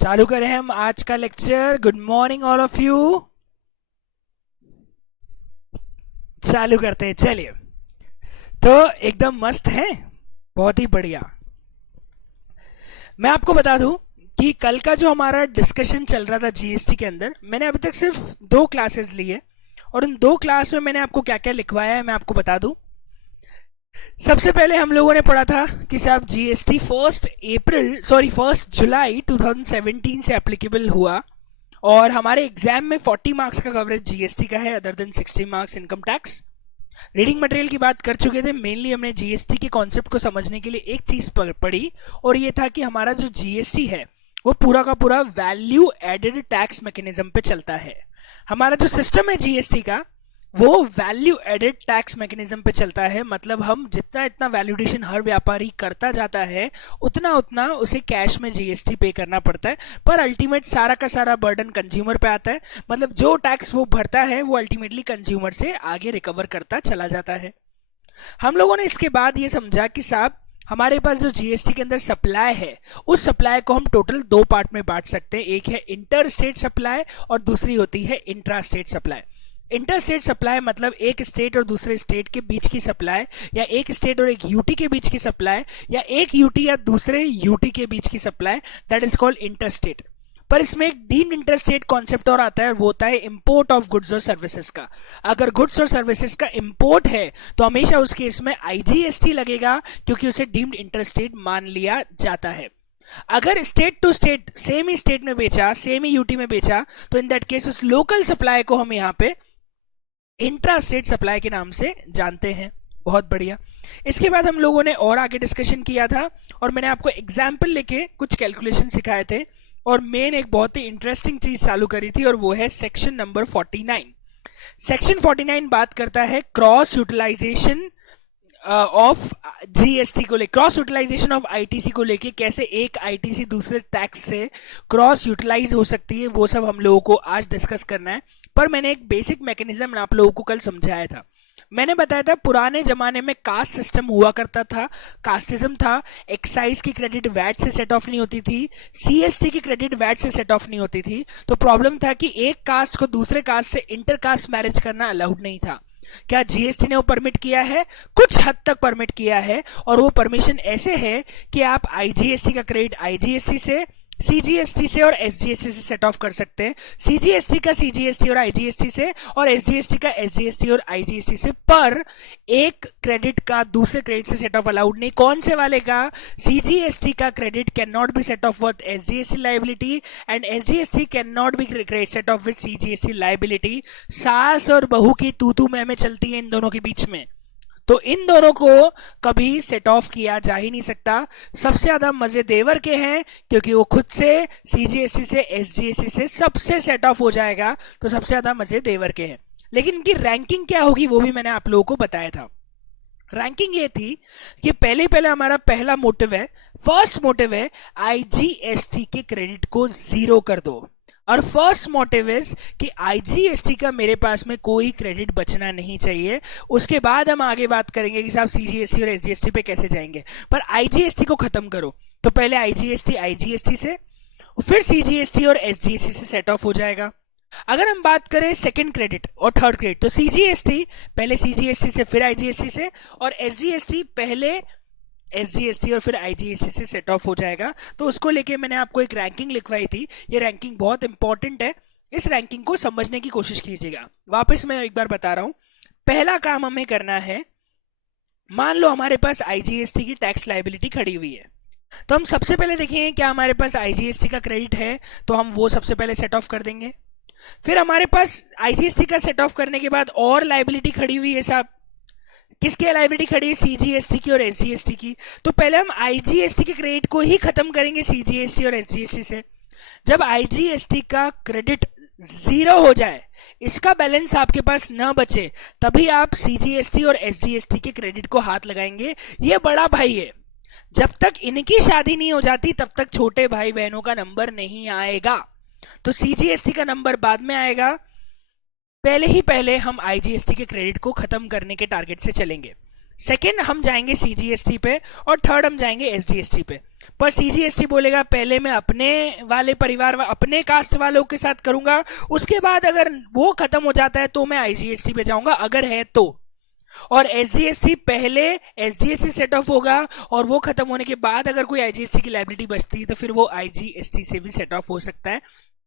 चालू करें हम आज का lecture. Good morning all of you. चालू करते हैं, चलिए। तो एकदम मस्त है, बहुत ही बढ़िया। मैं आपको बता दूं कि कल का जो हमारा डिस्कशन चल रहा था जीएसटी के अंदर, मैंने अभी तक सिर्फ 2 क्लासेस ली है और उन 2 क्लास में मैंने आपको क्या क्या लिखवाया है मैं आपको बता दूं। सबसे पहले हम लोगों ने पढ़ा था कि साहब जीएसटी फर्स्ट जुलाई 2017 से एप्लीकेबल हुआ और हमारे एग्जाम में 40 मार्क्स का कवरेज जीएसटी का है, other than 60 marks income tax. Reading material की बात कर चुके थे। मेनली हमने जीएसटी के कॉन्सेप्ट को समझने के लिए एक चीज पढ़ी और ये था कि हमारा जो जीएसटी है वो पूरा का पूरा वैल्यू एडेड टैक्स मैकेनिज्म पे चलता है। हमारा जो सिस्टम है जीएसटी का वो वैल्यू एडेड टैक्स मैकेनिज्म पे चलता है। मतलब हम जितना इतना वैल्यूडेशन हर व्यापारी करता जाता है उतना उतना उसे कैश में जीएसटी पे करना पड़ता है, पर अल्टीमेट सारा का सारा बर्डन कंज्यूमर पे आता है। मतलब जो टैक्स वो भरता है वो अल्टीमेटली कंज्यूमर से आगे रिकवर करता चला जाता है। हम लोगों ने इसके बाद ये समझा कि साहब हमारे पास जो जीएसटी के अंदर सप्लाई है उस सप्लाई को हम टोटल 2 पार्ट में बांट सकते हैं। एक है इंटर स्टेट सप्लाई और दूसरी होती है intra state supply. Inter state supply मतलब एक स्टेट और दूसरे स्टेट के बीच की सप्लाई, या एक स्टेट और एक यूटी के बीच की सप्लाई, या एक यूटी या दूसरे यूटी के बीच की supply, that is called inter state. पर इसमें एक डीम्ड इंटर स्टेट कॉन्सेप्ट और आता है, वो होता है इंपोर्ट ऑफ गुड्स और सर्विसेज का। अगर गुड्स और सर्विसेज का इंपोर्ट है तो हमेशा उस केस में आईजीएसटी लगेगा क्योंकि उसे डीम्ड इंटर स्टेट मान लिया जाता है। अगर स्टेट टू स्टेट सेम ही स्टेट में बेचा, सेम ही यूटी में बेचा, तो इन दैट केस उस लोकल सप्लाई को हम यहाँ पे इंट्रा स्टेट सप्लाई के नाम से जानते हैं। बहुत बढ़िया। इसके बाद हम लोगों ने और आगे डिस्कशन किया था और मैंने आपको एग्जाम्पल लेके कुछ कैलकुलेशन सिखाए थे और मेन एक बहुत ही इंटरेस्टिंग चीज चालू करी थी और वो है सेक्शन नंबर 49। सेक्शन 49 बात करता है क्रॉस यूटिलाइजेशन ऑफ जीएसटी को लेकर, क्रॉस यूटिलाइजेशन ऑफ आईटीसी को लेके, कैसे एक आईटीसी दूसरे टैक्स से क्रॉस यूटिलाइज हो सकती है, वो सब हम लोगों को आज डिस्कस करना है। पर मैंने एक बेसिक मैकेनिज्म आप लोगों को कल समझाया था। मैंने बताया था पुराने जमाने में कास्ट सिस्टम हुआ करता था, कास्टिज्म था। एक्साइज की क्रेडिट वैट से सेट ऑफ नहीं होती थी, सीएसटी की क्रेडिट वैट से सेट ऑफ नहीं होती थी। तो प्रॉब्लम था कि एक कास्ट को दूसरे कास्ट से इंटर कास्ट मैरिज करना अलाउड नहीं था। क्या जीएसटी ने वो परमिट किया है? कुछ हद तक परमिट किया है और वो परमिशन ऐसे है कि आप आईजीएसटी का क्रेडिट आईजीएसटी से, सीजीएसटी से और एसजीएसटी से सेट ऑफ कर सकते हैं, सीजीएसटी का सीजीएसटी और आईजीएसटी से, और एसजीएसटी का एसजीएसटी और आईजीएसटी से। पर एक क्रेडिट का दूसरे क्रेडिट से सेट ऑफ अलाउड नहीं। कौन से वाले का? सीजीएसटी का credit can not be set of with SGST liability and SGST can not be credit set of with CGST liability. सास और बहू की तू मैं चलती है इन दोनों के बीच में, तो इन दोनों को कभी सेट ऑफ किया जा ही नहीं सकता। सबसे ज्यादा मजे देवर के हैं क्योंकि वो खुद से सीजीएसटी से एसजीएसटी से सबसे सेट ऑफ हो जाएगा, तो सबसे ज्यादा मजे देवर के हैं। लेकिन इनकी रैंकिंग क्या होगी वो भी मैंने आप लोगों को बताया था। रैंकिंग ये थी कि पहले हमारा पहला मोटिव है, फर्स्ट मोटिव है आईजीएसटी के क्रेडिट को 0 कर दो। और फर्स्ट मोटिव इज कि आईजीएसटी का मेरे पास में कोई क्रेडिट बचना नहीं चाहिए। उसके बाद हम आगे बात करेंगे कि साहब सीजीएसटी और एसजीएसटी पे कैसे जाएंगे, पर आईजीएसटी को खत्म करो। तो पहले आईजीएसटी से, फिर सीजीएसटी और एसजीएसटी से सेट ऑफ हो जाएगा। अगर हम बात करें सेकंड क्रेडिट और थर्ड क्रेडिट, तो सीजीएसटी पहले सीजीएसटी से, फिर आईजीएसटी से, और एसजीएसटी पहले एसजीएसटी और फिर आईजीएसटी से सेट ऑफ हो जाएगा। तो उसको लेके मैंने आपको एक रैंकिंग लिखवाई थी। ये रैंकिंग बहुत इंपॉर्टेंट है, इस रैंकिंग को समझने की कोशिश कीजिएगा। वापस मैं एक बार बता रहा हूं, पहला काम हमें करना है, मान लो हमारे पास आईजीएसटी की टैक्स लायबिलिटी खड़ी हुई है, तो हम सबसे पहले देखेंगे क्या हमारे पास आईजीएसटी का क्रेडिट है, तो हम वो सबसे पहले सेट ऑफ कर देंगे। फिर हमारे पास आईजीएसटी का सेट ऑफ करने के बाद और लायबिलिटी खड़ी हुई है साहब, किसकी लायबिलिटी खड़ी है? सीजीएसटी की और एसजीएसटी की। तो पहले हम आईजीएसटी के क्रेडिट को ही खत्म करेंगे सीजीएसटी और एसजीएसटी से। जब आईजीएसटी का क्रेडिट 0 हो जाए, इसका बैलेंस आपके पास न बचे, तभी आप सीजीएसटी और एसजीएसटी के क्रेडिट को हाथ लगाएंगे। ये बड़ा भाई है, जब तक इनकी शादी नहीं हो जाती तब तक छोटे भाई बहनों का नंबर नहीं आएगा। तो सीजीएसटी का नंबर बाद में आएगा, पहले हम आईजीएसटी के क्रेडिट को खत्म करने के टारगेट से चलेंगे। सेकेंड हम जाएंगे सीजीएसटी पे, और थर्ड हम जाएंगे एसजीएसटी पे। पर सीजीएसटी बोलेगा पहले मैं अपने वाले परिवार अपने कास्ट वालों के साथ करूंगा, उसके बाद अगर वो खत्म हो जाता है तो मैं आईजीएसटी पे जाऊंगा, अगर है तो। और एसजीएसटी पहले एसजीएसटी सेट ऑफ होगा, और वो खत्म होने के बाद अगर कोई आईजीएसटी की लायबिलिटी बचती है तो फिर वो आईजीएसटी से भी सेट ऑफ हो सकता है।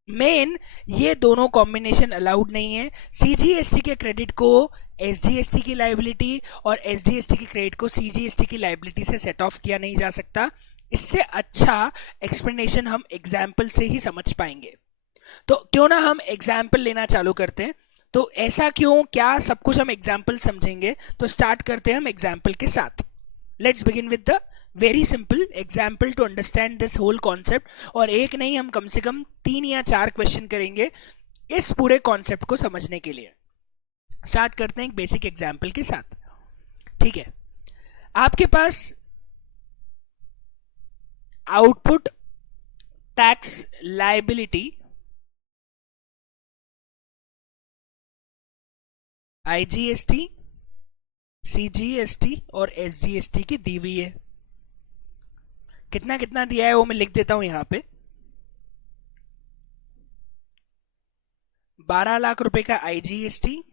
मेन ये दोनों कॉम्बिनेशन अलाउड नहीं है। सीजीएसटी के क्रेडिट को एसजीएसटी की लायबिलिटी और एसजीएसटी के क्रेडिट को सीजीएसटी की लायबिलिटी से सेट ऑफ किया नहीं जा सकता। इससे अच्छा एक्सप्लेनेशन हम एग्जाम्पल से ही समझ पाएंगे। तो क्यों ना हम एग्जाम्पल लेना चालू करते हैं। तो ऐसा क्यों, क्या सब कुछ हम एग्जाम्पल समझेंगे। तो स्टार्ट करते हैं हम एग्जाम्पल के साथ। Let's begin with the very simple example to understand this whole concept. और एक नहीं, हम कम से कम 3 या 4 क्वेश्चन करेंगे इस पूरे कॉन्सेप्ट को समझने के लिए। स्टार्ट करते हैं एक बेसिक एग्जाम्पल के साथ। ठीक है, आपके पास output tax liability IGST, CGST और एसजीएसटी की दी हुई है। कितना कितना दिया है वो मैं लिख देता हूं यहां पे। 12 लाख रुपए का आईजीएसटी,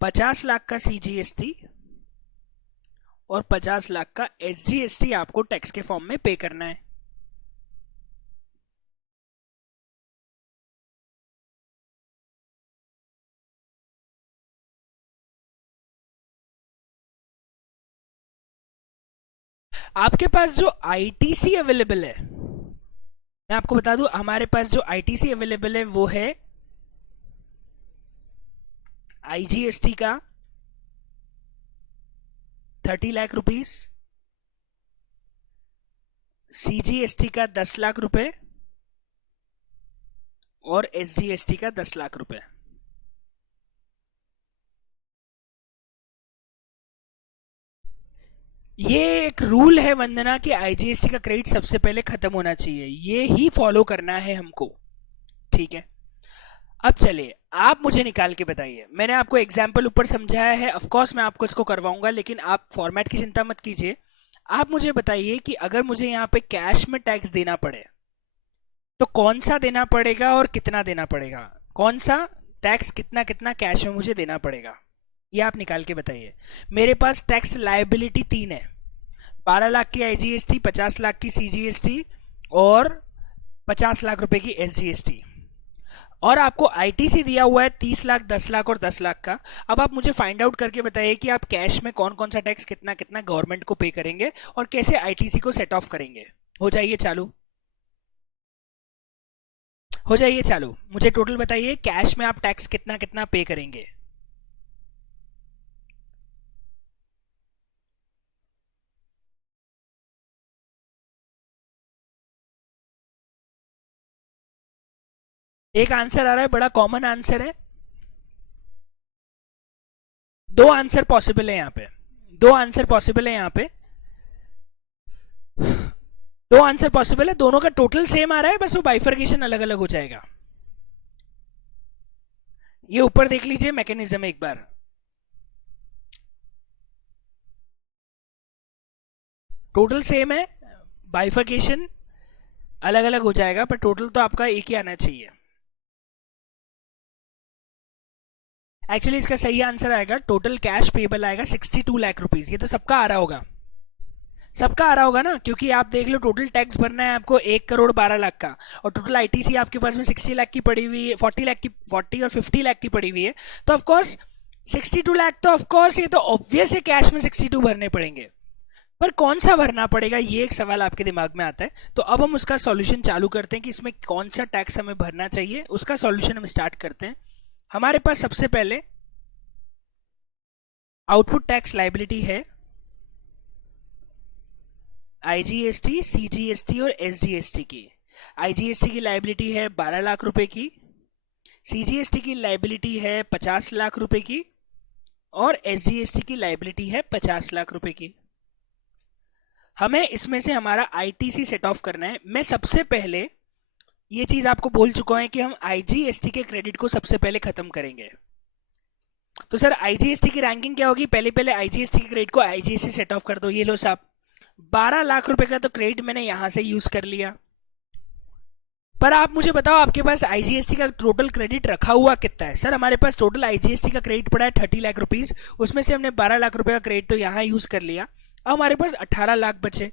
50 लाख का सीजीएसटी और 50 लाख का एसजीएसटी आपको टैक्स के फॉर्म में पे करना है। आपके पास जो आईटीसी अवेलेबल है, मैं आपको बता दूं, हमारे पास जो आईटीसी अवेलेबल है वो है आईजीएसटी का 30 लाख रुपीस, सीजीएसटी का 10 लाख रुपए और एसजीएसटी का 10 लाख रुपए। ये एक रूल है वंदना कि आईजीएसटी का क्रेडिट सबसे पहले खत्म होना चाहिए, ये ही फॉलो करना है हमको। ठीक है, अब चलिए आप मुझे निकाल के बताइए। मैंने आपको एग्जाम्पल ऊपर समझाया है, ऑफ कोर्स मैं आपको इसको करवाऊंगा, लेकिन आप फॉर्मेट की चिंता मत कीजिए। आप मुझे बताइए कि अगर मुझे यहाँ पे कैश में टैक्स देना पड़े तो कौन सा देना पड़ेगा और कितना देना पड़ेगा, कौन सा टैक्स कितना कितना कैश में मुझे देना पड़ेगा, ये आप निकाल के बताइए। मेरे पास टैक्स लायबिलिटी 3 है, 12 लाख की आईजीएसटी, 50 लाख की सीजीएसटी और 50 लाख रुपए की एसजीएसटी। और आपको आईटीसी दिया हुआ है 30 लाख, 10 लाख और 10 लाख का। अब आप मुझे फाइंड आउट करके बताइए कि आप कैश में कौन कौन सा टैक्स कितना कितना गवर्नमेंट को पे करेंगे और कैसे आईटीसी को सेट ऑफ करेंगे। हो जाइए चालू, हो जाइए चालू। मुझे टोटल बताइए, कैश में आप टैक्स कितना कितना पे करेंगे। एक आंसर आ रहा है, बड़ा कॉमन आंसर है। 2 आंसर पॉसिबल है यहाँ पे, 2 आंसर पॉसिबल है यहाँ पे, 2 आंसर पॉसिबल है। दोनों का टोटल सेम आ रहा है, बस वो बाइफर्केशन अलग अलग हो जाएगा। ये ऊपर देख लीजिए मैकेनिज्म एक बार। टोटल सेम है, बाइफर्केशन अलग अलग हो जाएगा, पर टोटल तो आपका एक ही आना चाहिए। एक्चुअली इसका सही आंसर आएगा, टोटल कैश पेबल आएगा 62 लाख रुपीस। ये तो सबका आ रहा होगा, सबका आ रहा होगा ना, क्योंकि आप देख लो टोटल टैक्स भरना है आपको 1 करोड़ 12 लाख का, और टोटल आईटीसी आपके पास में 60 लाख की पड़ी हुई है, 40 लाख की, 40 और 50 लाख की पड़ी हुई है। तो ऑफकोर्स 62 लाख, तो ऑफकोर्स ये तो ऑब्वियस है कैश में 62 भरने पड़ेंगे। पर कौन सा भरना पड़ेगा, ये एक सवाल आपके दिमाग में आता है। तो अब हम उसका सॉल्यूशन चालू करते हैं कि इसमें कौन सा टैक्स हमें भरना चाहिए, उसका सॉल्यूशन हम स्टार्ट करते हैं। हमारे पास सबसे पहले आउटपुट टैक्स लायबिलिटी है आईजीएसटी, सीजीएसटी और एसजीएसटी की। आईजीएसटी की लायबिलिटी है 12 लाख रुपए की, सीजीएसटी की लायबिलिटी है 50 लाख रुपए की और एसजीएसटी की लायबिलिटी है 50 लाख रुपए की। हमें इसमें से हमारा आईटीसी सेट ऑफ करना है। मैं सबसे पहले ये चीज आपको बोल चुका है कि हम आईजीएसटी के क्रेडिट को सबसे पहले खत्म करेंगे। तो सर आईजीएसटी की रैंकिंग क्या होगी? पहले पहले आईजीएसटी के क्रेडिट को आईजीएसटी सेट ऑफ कर दो। ये लो साहब, 12 लाख रुपए का तो क्रेडिट मैंने यहां से यूज कर लिया। पर आप मुझे बताओ आपके पास आईजीएसटी का टोटल क्रेडिट रखा हुआ कितना है? सर हमारे पास टोटल आईजीएसटी का क्रेडिट पड़ा है 30 लाख रुपीज, उसमें से हमने 12 लाख रुपए का क्रेडिट तो यहाँ यूज कर लिया। अब हमारे पास 18 लाख बचे।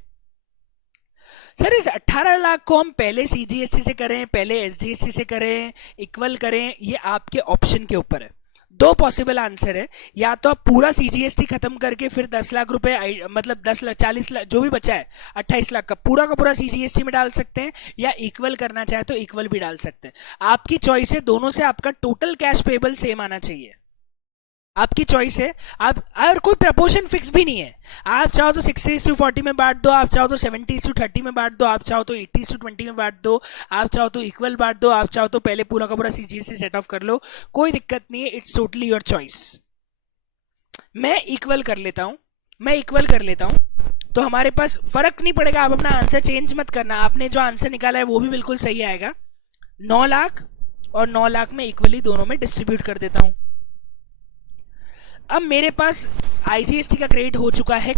सर इस 18 लाख को हम पहले सीजीएसटी से करें, पहले एसजीएसटी से करें, इक्वल करें, ये आपके ऑप्शन के ऊपर है। दो पॉसिबल आंसर है, या तो आप पूरा सीजीएसटी खत्म करके फिर 10 लाख रुपए मतलब 10 लाख 40 लाख जो भी बचा है 28 लाख का पूरा सीजीएसटी में डाल सकते हैं, या इक्वल करना चाहे तो इक्वल भी डाल सकते हैं। आपकी चॉइस है, दोनों से आपका टोटल कैश पेबल सेम आना चाहिए, आपकी चॉइस है। आप और कोई प्रपोर्शन फिक्स भी नहीं है, आप चाहो तो 60:40 में बांट दो, आप चाहो तो 70:30 में बांट दो, आप चाहो तो 80:20 में बांट दो, आप चाहो तो इक्वल बांट दो, आप चाहो तो पहले पूरा का पूरा सीजीएसटी सेट ऑफ कर लो, कोई दिक्कत नहीं है। It's totally your choice. मैं इक्वल कर लेता हूं, तो हमारे पास फर्क नहीं पड़ेगा। आप अपना आंसर चेंज मत करना, आपने जो आंसर निकाला है वो भी बिल्कुल सही आएगा। 9 लाख और 9 लाख में इक्वली दोनों में डिस्ट्रीब्यूट कर देता हूं। अब मेरे पास आईजीएसटी का क्रेडिट हो चुका है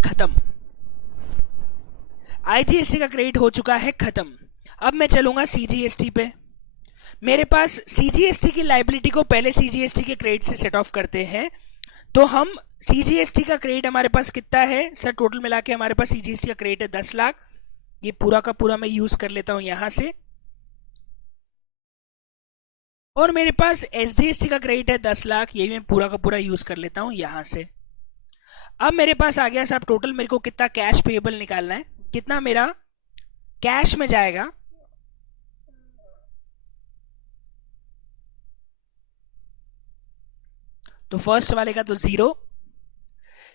खत्म, अब मैं चलूंगा सीजीएसटी पे। मेरे पास सीजीएसटी की लाइबिलिटी को पहले सीजीएसटी के क्रेडिट से सेट ऑफ करते हैं, तो हम सीजीएसटी का क्रेडिट हमारे पास कितना है सर? टोटल मिला के हमारे पास सीजीएसटी का क्रेडिट है 10 लाख, ये पूरा का पूरा मैं यूज कर लेता हूं यहां से। और मेरे पास एसजीएसटी का क्रेडिट है 10 लाख, ये मैं पूरा का पूरा यूज कर लेता हूं यहां से। अब मेरे पास आ गया साहब टोटल, मेरे को कितना कैश पेएबल निकालना है, कितना मेरा कैश में जाएगा। तो फर्स्ट वाले का तो 0,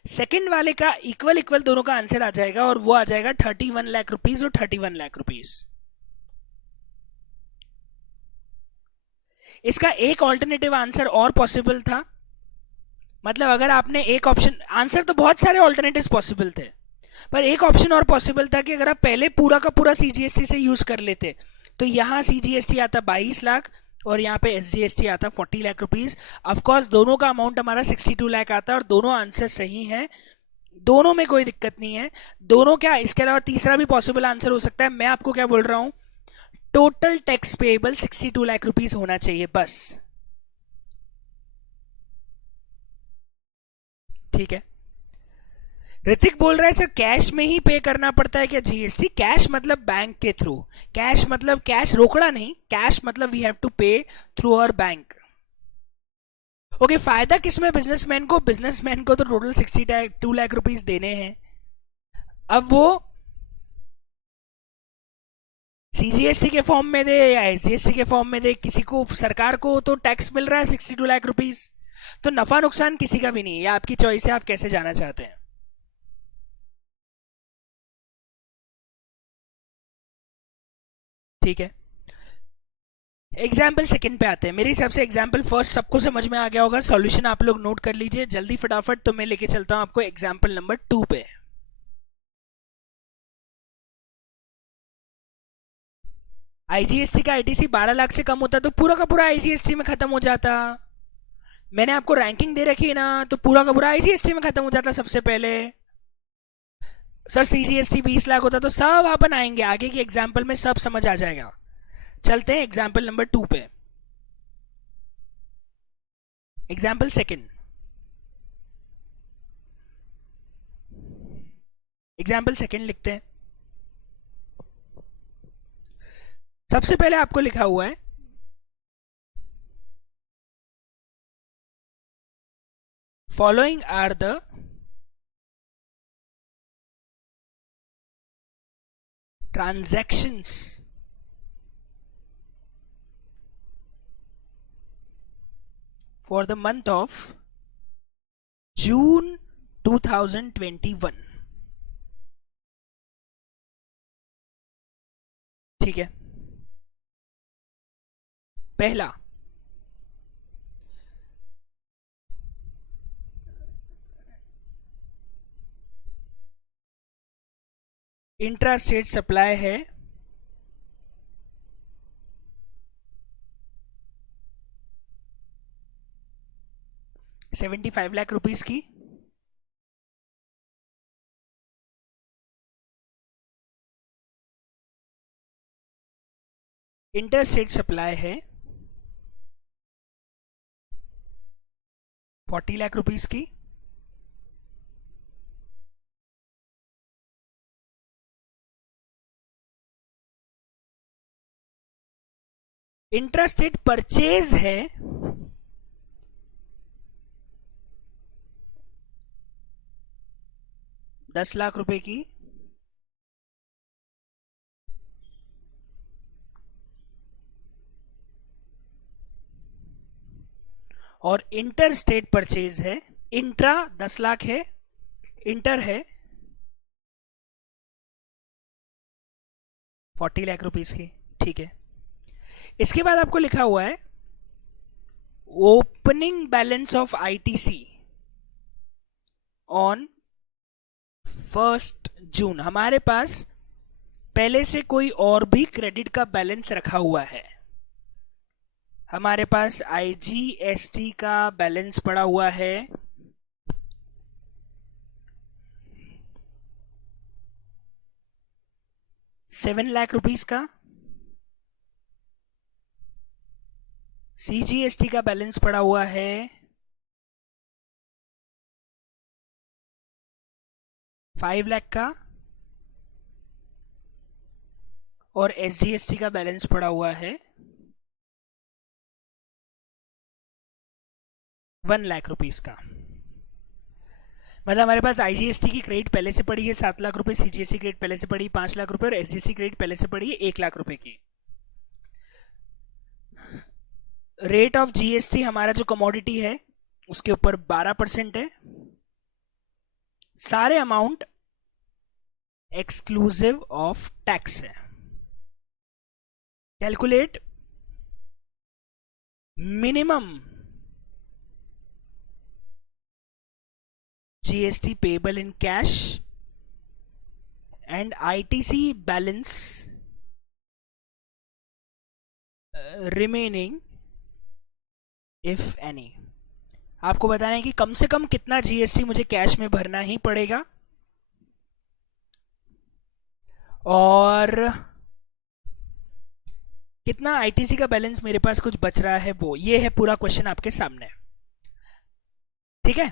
सेकंड वाले का इक्वल इक्वल दोनों का आंसर आ जाएगा, और वो आ जाएगा 31 लाख रुपीज और 31 लाख रुपीज। इसका एक ऑल्टरनेटिव आंसर और पॉसिबल था, मतलब अगर आपने एक ऑप्शन, आंसर तो बहुत सारे ऑल्टरनेटिव्स पॉसिबल थे, पर एक ऑप्शन और पॉसिबल था कि अगर आप पहले पूरा का पूरा सीजीएसटी से यूज कर लेते, तो यहां सीजीएसटी आता 22 लाख और यहाँ पे एसजीएसटी आता 40 लाख रुपीज। ऑफकोर्स दोनों का अमाउंट हमारा 62 लाख आता है, और दोनों आंसर सही हैं, दोनों में कोई दिक्कत नहीं है। दोनों क्या, इसके अलावा तीसरा भी पॉसिबल आंसर हो सकता है। मैं आपको क्या बोल रहा हूं, total tax payable 62 lakh rupees होना चाहिए बस, ठीक है। ऋतिक बोल रहा है सर कैश में ही पे करना पड़ता है क्या जीएसटी? कैश मतलब बैंक के थ्रू, कैश मतलब कैश रोकड़ा नहीं, कैश मतलब वी हैव टू पे थ्रू आवर बैंक। ओके, फायदा किसमें? बिजनेसमैन को तो टोटल 62 लाख रुपीज देने हैं। अब वो सीजीएसटी के फॉर्म में दे या एसजीएसटी के फॉर्म में दे, किसी को, सरकार को तो टैक्स मिल रहा है 62 लाख रुपीज, तो नफा नुकसान किसी का भी नहीं है। ये आपकी चॉइस है, आप कैसे जाना चाहते हैं, ठीक है। एग्जाम्पल सेकंड पे आते हैं। मेरे हिसाब से एग्जाम्पल फर्स्ट सबको समझ में आ गया होगा, सॉल्यूशन आप लोग नोट कर लीजिए जल्दी फटाफट, तो मैं लेके चलता हूं आपको एग्जाम्पल नंबर 2 पे। आईजीएसटी का आईटीसी 12 लाख से कम होता तो पूरा का पूरा आईजीएसटी में खत्म हो जाता। मैंने आपको रैंकिंग दे रखी है ना, तो पूरा का पूरा आईजीएसटी में खत्म हो जाता सबसे पहले। सर सीजीएसटी 20 लाख होता तो सब अपन आएंगे, आगे की एग्जाम्पल में सब समझ आ जाएगा। चलते हैं एग्जाम्पल नंबर 2 पे। एग्जाम्पल सेकंड, लिखते हैं। सबसे पहले आपको लिखा हुआ है following are the transactions for the month of June 2021, ठीक है। पहला, इंट्रा स्टेट सप्लाई है ₹75 लाख की। इंटरस्टेट सप्लाई है ₹40 लाख की। इंट्रास्टेट परचेज है ₹10 लाख की। और इंटर स्टेट परचेज है, इंट्रा 10 लाख है, इंटर है ₹40 लाख की। ठीक है, इसके बाद आपको लिखा हुआ है opening balance of ITC on 1 जून। हमारे पास पहले से कोई और भी क्रेडिट का बैलेंस रखा हुआ है। हमारे पास आईजीएसटी का बैलेंस पड़ा हुआ है ₹7 लाख का। सीजीएसटी का बैलेंस पड़ा हुआ है ₹5 लाख का। और एसजीएसटी का बैलेंस पड़ा हुआ है ₹1 लाख का। मतलब हमारे पास आईजीएसटी की क्रेडिट पहले से पड़ी है ₹7 लाख, सीजीएसटी क्रेडिट पहले से पड़ी ₹5 लाख और एसजीएसटी क्रेडिट पहले से पड़ी है ₹1 लाख की। रेट ऑफ जीएसटी हमारा जो कमोडिटी है उसके ऊपर 12% है। सारे अमाउंट एक्सक्लूसिव ऑफ टैक्स है। Calculate minimum GST payable in cash and ITC balance remaining if any। आपको बताना है कि कम से कम कितना जीएसटी मुझे कैश में भरना ही पड़ेगा और कितना आईटीसी का बैलेंस मेरे पास कुछ बच रहा है वो। ये है पूरा क्वेश्चन आपके सामने। ठीक है,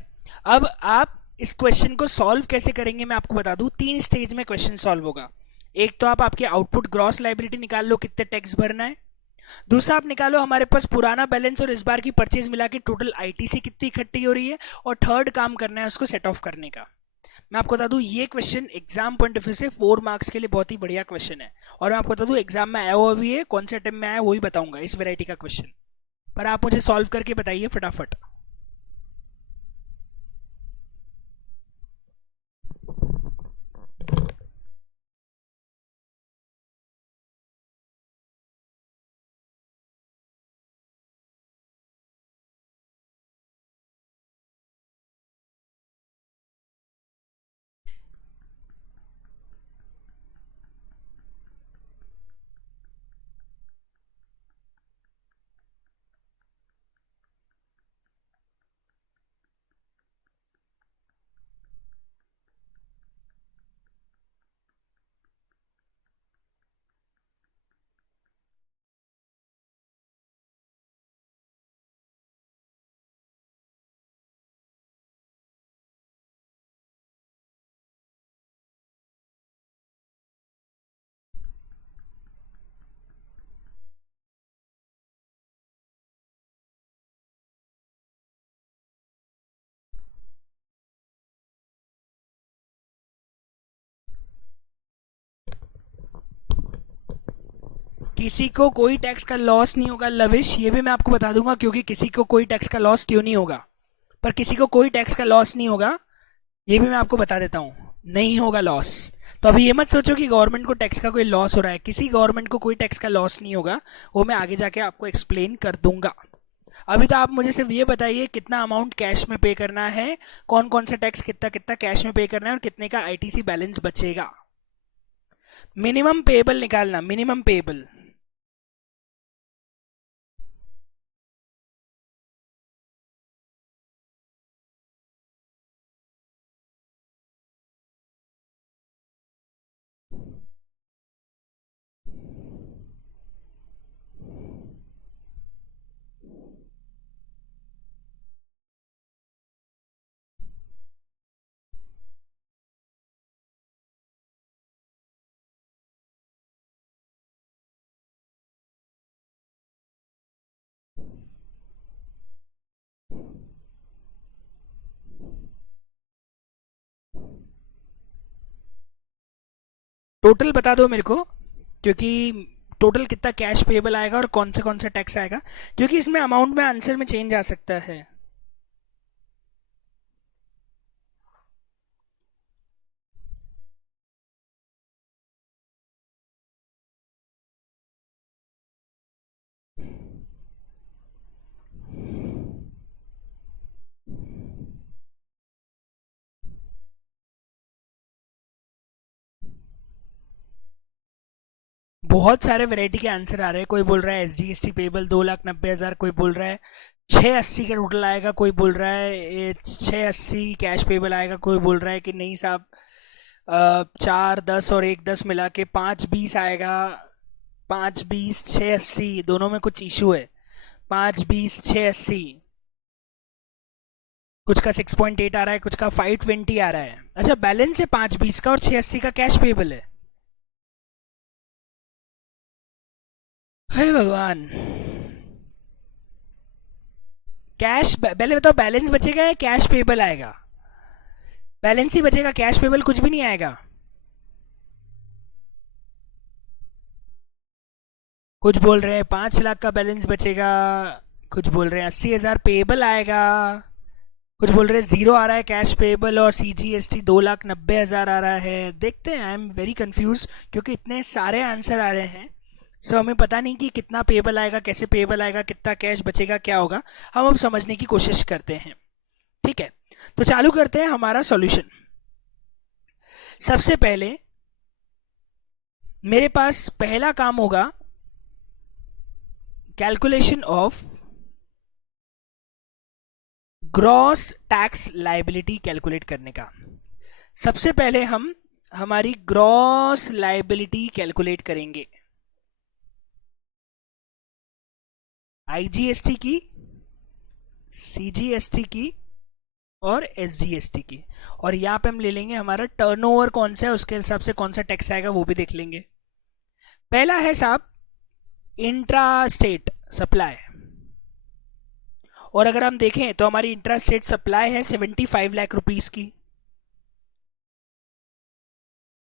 अब आप इस क्वेश्चन को सॉल्व कैसे करेंगे मैं आपको बता दूं। 3 स्टेज में क्वेश्चन सॉल्व होगा। एक तो आप आपके आउटपुट ग्रॉस लायबिलिटी निकाल लो, कितने टैक्स भरना है। दूसरा आप निकालो हमारे पास पुराना बैलेंस और इस बार की परचेज मिला के टोटल आईटीसी कितनी इकट्ठी हो रही है। और थर्ड काम करना है उसको सेट ऑफ करने का। मैं आपको बता दूं ये question exam point of view से 4 मार्क्स के लिए बहुत ही बढ़िया क्वेश्चन है। और मैं आपको बता दूं एग्जाम में आया हुआ भी है, कौन से अटेम्प्ट में आया वो भी बताऊंगा इस वैरायटी का क्वेश्चन। पर आप मुझे सॉल्व करके बताइए फटाफट। किसी को कोई टैक्स का लॉस नहीं होगा लविश, ये भी मैं आपको बता दूंगा क्योंकि किसी को कोई टैक्स का लॉस क्यों नहीं होगा। पर किसी को कोई टैक्स का लॉस नहीं होगा ये भी मैं आपको बता देता हूं, नहीं होगा लॉस। तो अभी ये मत सोचो कि गवर्नमेंट को टैक्स का कोई लॉस हो रहा है, किसी गवर्नमेंट को कोई टैक्स का लॉस नहीं होगा। वो मैं आगे जाके आपको एक्सप्लेन कर दूंगा। अभी तो आप मुझे सिर्फ ये बताइए कितना अमाउंट कैश में पे करना है, कौन कौन सा टैक्स कितना कितना कैश में पे करना है और कितने का आईटीसी बैलेंस बचेगा। मिनिमम पेएबल निकालना, मिनिमम पेएबल। टोटल बता दो मेरे को, क्योंकि टोटल कितना कैश पेबल आएगा और कौन सा टैक्स आएगा, क्योंकि इसमें अमाउंट में आंसर में चेंज आ सकता है। बहुत सारे वैरायटी के आंसर आ रहे हैं। कोई बोल रहा है SGST पेबल 2,90,000, कोई बोल रहा है 680 का टोटल आएगा, कोई बोल रहा है 680 कैश पेबल आएगा, कोई बोल रहा है कि नहीं साहब 4, 10 और 1, 10 मिला के 520 आएगा। 520, 680 दोनों में कुछ इशू है। 520, 680, कुछ का 6.8 आ रहा है, कुछ का 520 आ रहा है। अच्छा, बैलेंस है 520 का और 680 का कैश पेबल है। हे भगवान, कैश पहले बताओ, बैलेंस बचेगा या कैश पेबल आएगा? बैलेंस ही बचेगा, कैश पेबल कुछ भी नहीं आएगा। कुछ बोल रहे हैं 5 लाख का बैलेंस बचेगा, कुछ बोल रहे हैं 80,000 पेबल आएगा, कुछ बोल रहे हैं 0 आ रहा है कैश पेबल और CGST 2,90,000 आ रहा है। देखते हैं, आई एम वेरी कंफ्यूज क्योंकि इतने सारे आंसर आ रहे हैं। सो हमें पता नहीं कि कितना पेबल आएगा, कैसे पेबल आएगा, कितना कैश बचेगा, क्या होगा। हम अब समझने की कोशिश करते हैं। ठीक है, तो चालू करते हैं हमारा सॉल्यूशन। सबसे पहले मेरे पास पहला काम होगा calculation of gross tax liability calculate करने का। सबसे पहले हम हमारी ग्रॉस लायबिलिटी कैलकुलेट करेंगे, IGST की, CGST की और SGST की। और यहां पे हम ले लेंगे हमारा टर्नओवर कौन सा है, उसके हिसाब से कौन सा टैक्स आएगा वो भी देख लेंगे। पहला है साहब इंट्रा स्टेट सप्लाई, और अगर हम देखें तो हमारी इंट्रा स्टेट सप्लाई है 75 लाख रुपीस की,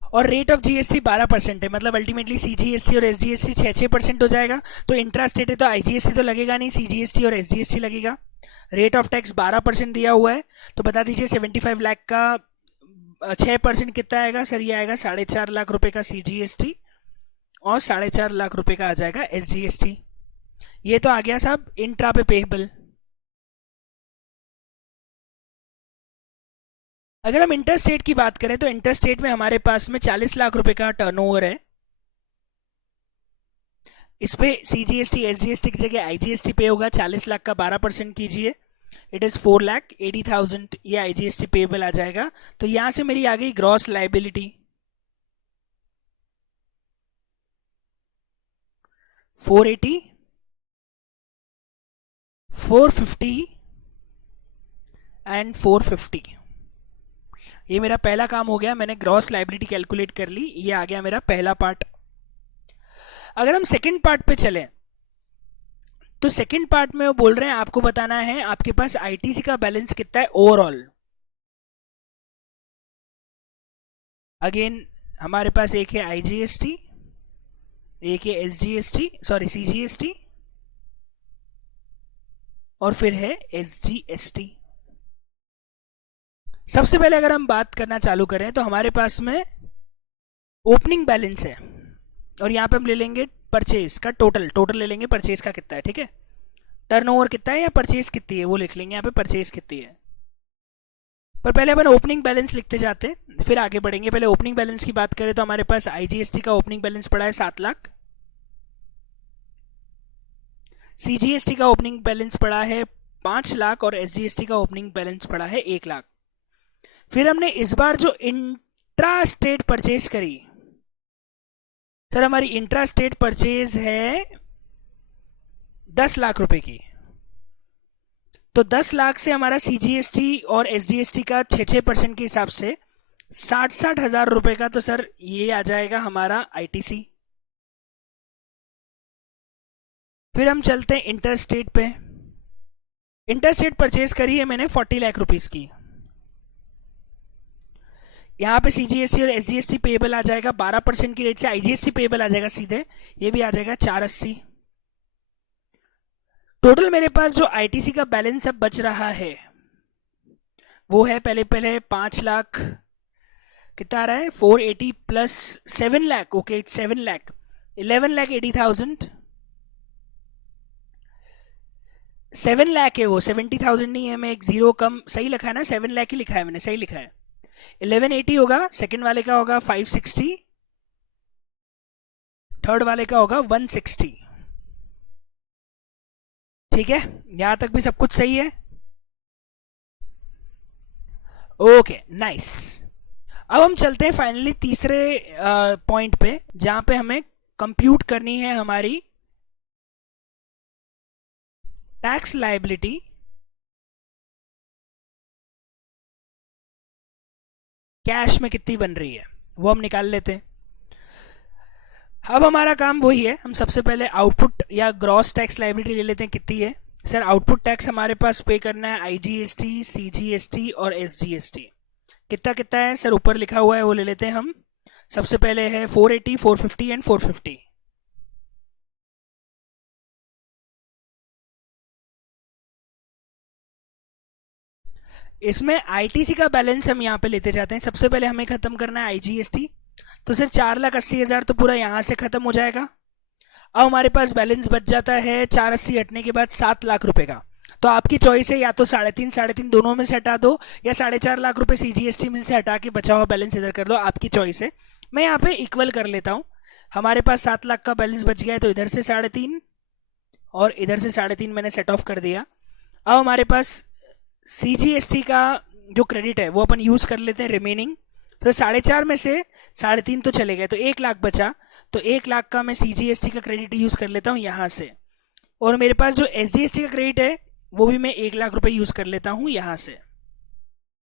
और रेट ऑफ GST 12% है। मतलब अल्टीमेटली CGST और SGST 6% हो जाएगा। तो इंट्रा स्टेट है तो IGST तो लगेगा नहीं, CGST और SGST लगेगा। रेट ऑफ टैक्स 12% दिया हुआ है, तो बता दीजिए 75 लाख का 6% कितना आएगा सर? ये आएगा 4.5 लाख रुपए का CGST और 4.5 लाख रुपए का आ जाएगा SGST। ये तो आ गया साहब इंट्रा पे पेबल। अगर हम इंटर स्टेट की बात करें तो इंटर स्टेट में हमारे पास में 40 लाख रुपए का टर्नओवर है। इस पे CGST SGST की जगह IGST पे होगा। 40 लाख का 12% कीजिए, इट इज 4,80,000, ये IGST पेबल आ जाएगा। तो यहां से मेरी आ गई ग्रॉस लाइबिलिटी 480, 450 एंड 450। ये मेरा पहला काम हो गया, मैंने ग्रॉस लाइबिलिटी कैलकुलेट कर ली। ये आ गया मेरा पहला पार्ट। अगर हम सेकंड पार्ट पे चलें तो सेकंड पार्ट में वो बोल रहे हैं आपको बताना है आपके पास ITC का बैलेंस कितना है ओवरऑल। अगेन हमारे पास एक है IGST, एक है SGST, सॉरी CGST, और फिर है SGST। सबसे पहले अगर हम बात करना चालू करें तो हमारे पास में ओपनिंग बैलेंस है, और यहां पे हम ले लेंगे परचेज का टोटल ले लेंगे परचेज का कितना है। ठीक है, टर्नओवर कितना है या परचेज कितनी है वो लिख लेंगे यहाँ पे, परचेज कितनी है। पर पहले अपन ओपनिंग बैलेंस लिखते जाते हैं फिर आगे बढ़ेंगे। पहले ओपनिंग बैलेंस की बात करें तो हमारे पास IGST का ओपनिंग बैलेंस पड़ा है 7 लाख, CGST का ओपनिंग बैलेंस पड़ा है 5 लाख और SGST का ओपनिंग बैलेंस पड़ा है 1 लाख। फिर हमने इस बार जो इंट्रा स्टेट परचेज करी, सर हमारी इंट्रा स्टेट परचेज है 10 लाख रुपए की, तो 10 लाख से हमारा CGST और SGST का 6% के हिसाब से 60 हजार रुपए का, तो सर ये आ जाएगा हमारा ITC। फिर हम चलते हैं इंटर स्टेट पे। इंटर स्टेट परचेज करी है मैंने 40 लाख रुपीस की। यहाँ पे सीजीएसटी और एसजीएसटी पेबल आ जाएगा 12% की रेट से, आईजीएसटी पेबल आ जाएगा सीधे, ये भी आ जाएगा 480। टोटल मेरे पास जो आईटीसी का बैलेंस अब बच रहा है वो है पहले 5 लाख, कितना आ रहा है 480 प्लस 7 लाख, ओके 7 लाख 11,80,000, 7 लाख है वो, 70,000 नहीं है, मैं एक जीरो कम सही लिखा है ना, 7 लाख ही लिखा है मैंने, सही लिखा है। 1180 होगा, सेकंड वाले का होगा 560, थर्ड वाले का होगा 160। ठीक है, यहां तक भी सब कुछ सही है, ओके नाइस। अब हम चलते हैं फाइनली तीसरे पॉइंट पे, जहां पे हमें कंप्यूट करनी है हमारी टैक्स लायबिलिटी कैश में कितनी बन रही है, वो हम निकाल लेते हैं। अब हमारा काम वही है, हम सबसे पहले आउटपुट या ग्रॉस टैक्स लायबिलिटी ले लेते हैं कितनी है। सर आउटपुट टैक्स हमारे पास पे करना है आईजीएसटी, सीजीएसटी और एसजीएसटी, कितना कितना है सर, ऊपर लिखा हुआ है वो ले लेते हैं हम। सबसे पहले है 480, 450 एंड 450। इसमें आईटीसी का बैलेंस हम यहाँ पे लेते जाते हैं। सबसे पहले हमें खत्म करना है आईजीएसटी, तो सर 4,80,000 तो पूरा यहाँ से खत्म हो जाएगा। अब हमारे पास बैलेंस बच जाता है 480 हटने के बाद 7 लाख रुपए का। तो आपकी चॉइस है, या तो 3.5 दोनों में से हटा दो, या 4.5 लाख रुपए सीजीएसटी में से हटा के बचा हुआ बैलेंस इधर कर लो, आपकी चॉइस है। मैं यहाँ पे इक्वल कर लेता हूँ। हमारे पास 7 लाख का बैलेंस बच गया है, तो इधर से 3.5 और इधर से 3.5 मैंने सेट ऑफ कर दिया। अब हमारे पास सीजीएसटी का जो क्रेडिट है वो अपन यूज कर लेते हैं रिमेनिंग। तो 4.5 में से 3.5 तो चले गए, तो 1 लाख बचा, तो 1 लाख का मैं सीजीएसटी का क्रेडिट यूज कर लेता हूँ यहाँ से। और मेरे पास जो एसजीएसटी का क्रेडिट है वो भी मैं 1 लाख रुपए यूज कर लेता हूँ यहाँ से।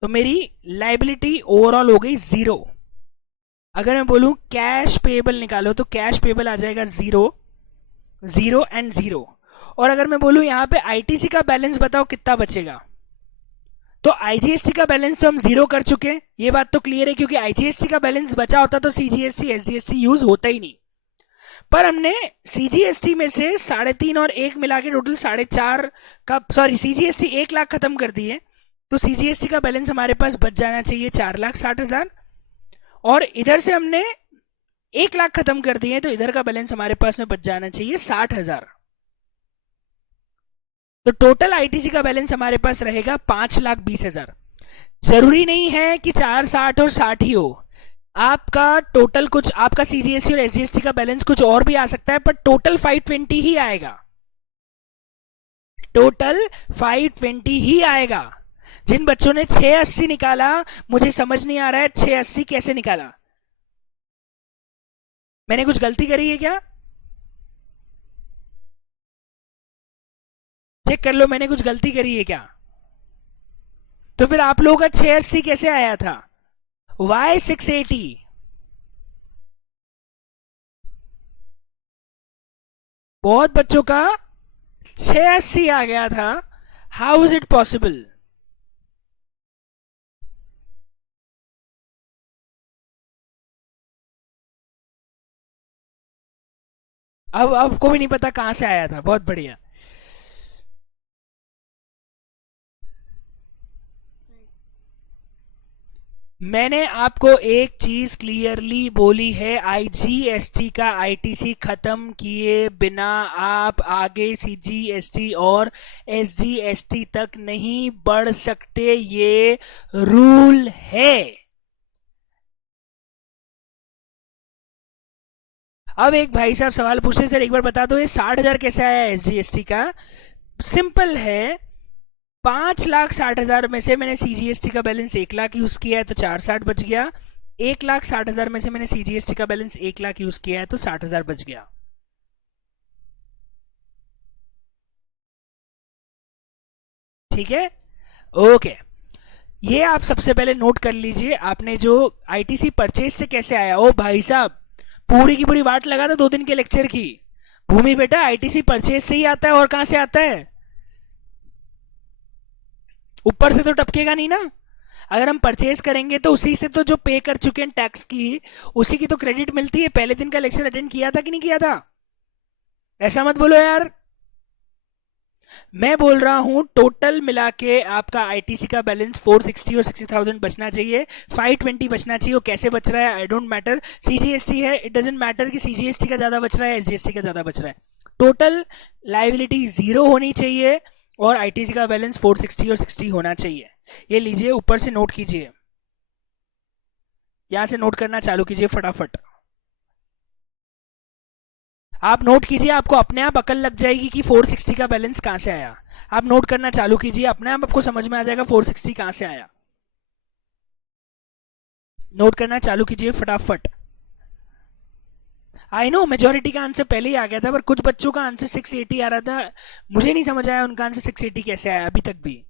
तो मेरी लाइबिलिटी ओवरऑल हो गई 0। अगर मैं बोलूं कैश पेबल निकालो, तो कैश पेबल आ जाएगा 0, 0 एंड 0। और अगर मैं बोलूं यहाँ पे आईटीसी का बैलेंस बताओ कितना बचेगा, तो आईजीएसटी का बैलेंस तो हम 0 कर चुके हैं, ये बात तो क्लियर है, क्योंकि आईजीएसटी का बैलेंस बचा होता तो सीजीएसटी एसजीएसटी यूज होता ही नहीं। पर हमने सीजीएसटी में से 3.5 और 1 मिला के टोटल 4.5 का, सॉरी सीजीएसटी 1 लाख खत्म कर दी है, तो सीजीएसटी का बैलेंस हमारे पास बच जाना चाहिए 4,60,000। और इधर से हमने 1 लाख खत्म कर दिए, तो इधर का बैलेंस हमारे पास में बच जाना चाहिए 60,000। तो टोटल आईटीसी का बैलेंस हमारे पास रहेगा 5,20,000। जरूरी नहीं है कि 4, 60 और 60 ही हो, आपका टोटल कुछ, आपका सीजीएसटी और एसजीएसटी का बैलेंस कुछ और भी आ सकता है, पर टोटल 520 ही आएगा, टोटल 520 ही आएगा। जिन बच्चों ने 680 निकाला, मुझे समझ नहीं आ रहा है 680 कैसे निकाला, मैंने कुछ गलती करी है क्या, चेक कर लो, मैंने कुछ गलती करी है क्या। तो फिर आप लोगों का 680 कैसे आया था, वाई 680, बहुत बच्चों का 680 आ गया था, हाउ इज इट पॉसिबल। अब आपको भी नहीं पता कहां से आया था, बहुत बढ़िया। मैंने आपको एक चीज क्लियरली बोली है, आईजीएसटी का आईटीसी खत्म किए बिना आप आगे सीजीएसटी और एसजीएसटी तक नहीं बढ़ सकते, ये रूल है। अब एक भाई साहब सवाल पूछे, सर एक बार बता दो ये 60,000 कैसे आया एसजीएसटी का। सिंपल है, 5,60,000 में से मैंने सीजीएसटी का बैलेंस 1 लाख यूज किया है, तो 460 बच गया। 1,60,000 में से मैंने सीजीएसटी का बैलेंस 1 लाख यूज किया है, तो 60,000 बच गया। ठीक है, ओके। ये आप सबसे पहले नोट कर लीजिए, आपने जो आईटीसी परचेज से कैसे आया। ओ भाई साहब, पूरी की पूरी वाट लगा था 2 दिन के लेक्चर की। भूमि बेटा, आईटीसी परचेज से ही आता है, और कहां से आता है, ऊपर से तो टपकेगा नहीं ना। अगर हम परचेज करेंगे तो उसी से तो जो पे कर चुके हैं टैक्स की, उसी की तो क्रेडिट मिलती है। पहले दिन का लेक्चर अटेंड किया था कि नहीं किया था? ऐसा मत बोलो यार। मैं बोल रहा हूं टोटल मिला के आपका आईटीसी का बैलेंस 460 और 60,000 बचना चाहिए, 520 बचना चाहिए। वो कैसे बच रहा है आई डोंट मैटर, सीजीएसटी है, इट डजेंट मैटर कि सीजीएसटी का ज्यादा बच रहा है एसजीएसटी का ज्यादा बच रहा है। टोटल लाइबिलिटी जीरो होनी चाहिए और आईटीसी का बैलेंस 460 और 60 होना चाहिए। ये लीजिए, ऊपर से नोट कीजिए, यहां से नोट करना चालू कीजिए फटाफट। आप नोट कीजिए, आपको अपने आप अकल लग जाएगी कि 460 का बैलेंस कहां से आया। आप नोट करना चालू कीजिए, अपने आप आपको समझ में आ जाएगा 460 कहां से आया। नोट करना चालू कीजिए फटाफट। आई नो मेजोरिटी का आंसर पहले ही आ गया था, पर कुछ बच्चों का आंसर 680 आ रहा था। मुझे नहीं समझ आया उनका आंसर 680 कैसे आया अभी तक भी।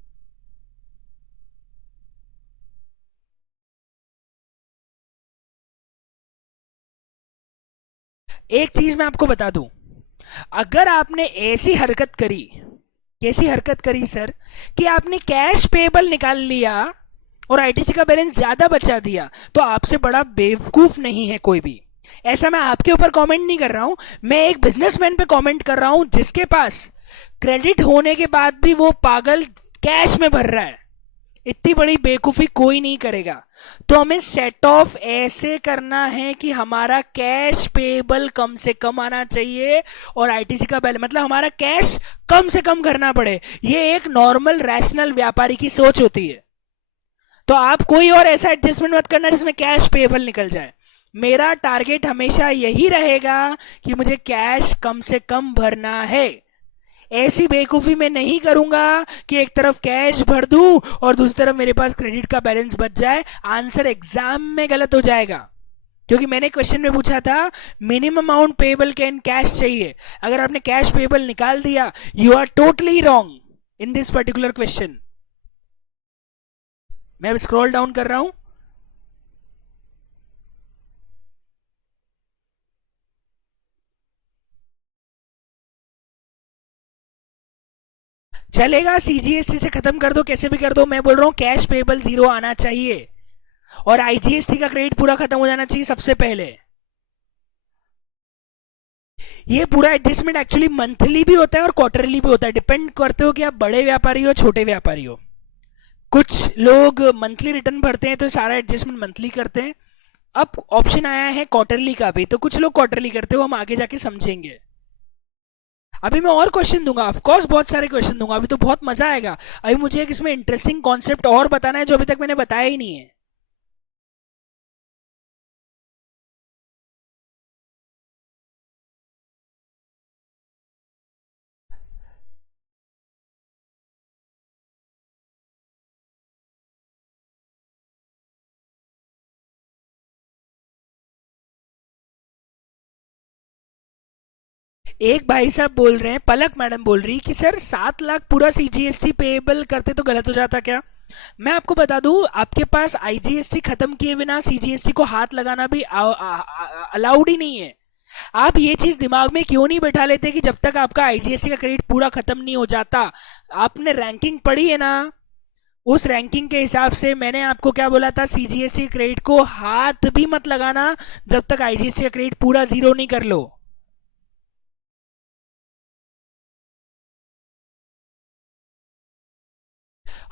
एक चीज मैं आपको बता दूं, अगर आपने ऐसी हरकत करी, कैसी हरकत करी सर, कि आपने कैश पेबल निकाल लिया और आईटीसी का बैलेंस ज्यादा बचा दिया, तो आपसे बड़ा बेवकूफ नहीं है कोई भी। ऐसा मैं आपके ऊपर कमेंट नहीं कर रहा हूं, मैं एक बिजनेसमैन पे कमेंट कर रहा हूं जिसके पास क्रेडिट होने के बाद भी वो पागल कैश में भर रहा है। इतनी बड़ी बेवकूफी कोई नहीं करेगा। तो हमें सेट ऑफ ऐसे करना है कि हमारा कैश पेबल कम से कम आना चाहिए और आईटीसी का बैलेंस, मतलब हमारा कैश कम से कम करना पड़े। ये एक नॉर्मल रैशनल व्यापारी की सोच होती है। तो आप कोई और ऐसा एडजस्टमेंट मत करना जिसमें कैश पेबल निकल जाए। मेरा टारगेट हमेशा यही रहेगा कि मुझे कैश कम से कम भरना है। ऐसी बेवकूफी मैं नहीं करूंगा कि एक तरफ कैश भर दूं और दूसरी तरफ मेरे पास क्रेडिट का बैलेंस बच जाए। आंसर एग्जाम में गलत हो जाएगा, क्योंकि मैंने क्वेश्चन में पूछा था minimum amount payable can cash चाहिए। अगर आपने कैश पेबल निकाल दिया, you are totally wrong in this particular question. मैं अब स्क्रॉल डाउन कर रहा हूं। चलेगा, सीजीएसटी से खत्म कर दो, कैसे भी कर दो। मैं बोल रहा हूं कैश पेबल जीरो आना चाहिए और आईजीएसटी का क्रेडिट पूरा खत्म हो जाना चाहिए सबसे पहले। ये पूरा एडजस्टमेंट एक्चुअली मंथली भी होता है और क्वार्टरली भी होता है, डिपेंड करते हो कि आप बड़े व्यापारी हो छोटे व्यापारी हो। कुछ लोग मंथली रिटर्न भरते हैं तो सारा एडजस्टमेंट मंथली करते हैं। अब ऑप्शन आया है क्वार्टरली का भी, तो कुछ लोग क्वार्टरली करते हो, हम आगे जाके समझेंगे। अभी मैं और क्वेश्चन दूंगा, ऑफ कोर्स बहुत सारे क्वेश्चन दूंगा, अभी तो बहुत मजा आएगा। अभी मुझे एक इसमें इंटरेस्टिंग कॉन्सेप्ट और बताना है जो अभी तक मैंने बताया ही नहीं है। एक भाई साहब बोल रहे हैं, पलक मैडम बोल रही कि सर 7 लाख पूरा सीजीएसटी पेएबल करते तो गलत हो जाता क्या? मैं आपको बता दूं, आपके पास आईजीएसटी खत्म किए बिना सीजीएसटी को हाथ लगाना भी अलाउड ही नहीं है। आप ये चीज दिमाग में क्यों नहीं बैठा लेते कि जब तक आपका आईजीएसटी का क्रेडिट पूरा खत्म नहीं हो जाता। आपने रैंकिंग पढ़ी है ना, उस रैंकिंग के हिसाब से मैंने आपको क्या बोला था, सीजीएसटी क्रेडिट को हाथ भी मत लगाना जब तक आईजीएसटी का क्रेडिट पूरा जीरो नहीं कर लो।